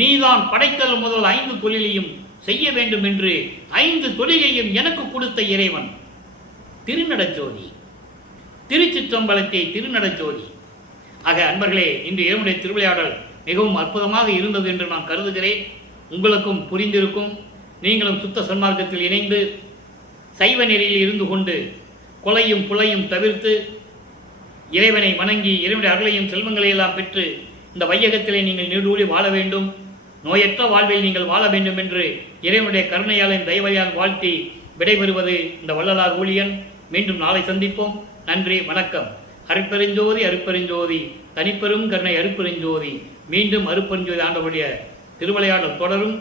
நீதான் படைத்தல் முதல் 5 தொழிலையும் செய்ய வேண்டும் என்று 5 தொழிலையும் எனக்கு கொடுத்த இறைவன் திருநடஜோதி. திருச்சிற்றம்பலத்தை திருநடஜோதி. ஆக அன்பர்களே, இன்று இரவுடைய திருவிளையாடல் மிகவும் அற்புதமாக இருந்தது என்று நான் கருதுகிறேன். உங்களுக்கும் புரிந்திருக்கும். நீங்களும் சுத்த சன்மார்க்கத்தில் இணைந்து சைவ நெறியில் இருந்து கொண்டு கொலையும் புலையும் தவிர்த்து இறைவனை வணங்கி இறைவனுடைய அருளையும் செல்வங்களையும் எல்லாம் பெற்று இந்த வையகத்திலே நீங்கள் நீடூழி வாழ வேண்டும், நோயற்ற வாழ்வில் நீங்கள் வாழ வேண்டும் என்று இறைவனுடைய கருணையாலும் தயவையால் வாழ்த்தி விடைபெறுவது இந்த வள்ளலார் ஊழியன். மீண்டும் நாளை சந்திப்போம். நன்றி, வணக்கம். அருட்பெருஞ்சோதி அருட்பெருஞ்சோதி தனிப்பெரும் கருணை அருட்பெருஞ்சோதி. மீண்டும் அருட்பெருஞ்சோதி ஆண்டவருடைய திருவிளையாடல் தொடரும்.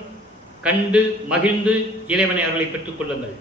கண்டு மகிழ்ந்து இறைவனை அருளை பெற்றுக் கொள்ளுங்கள்.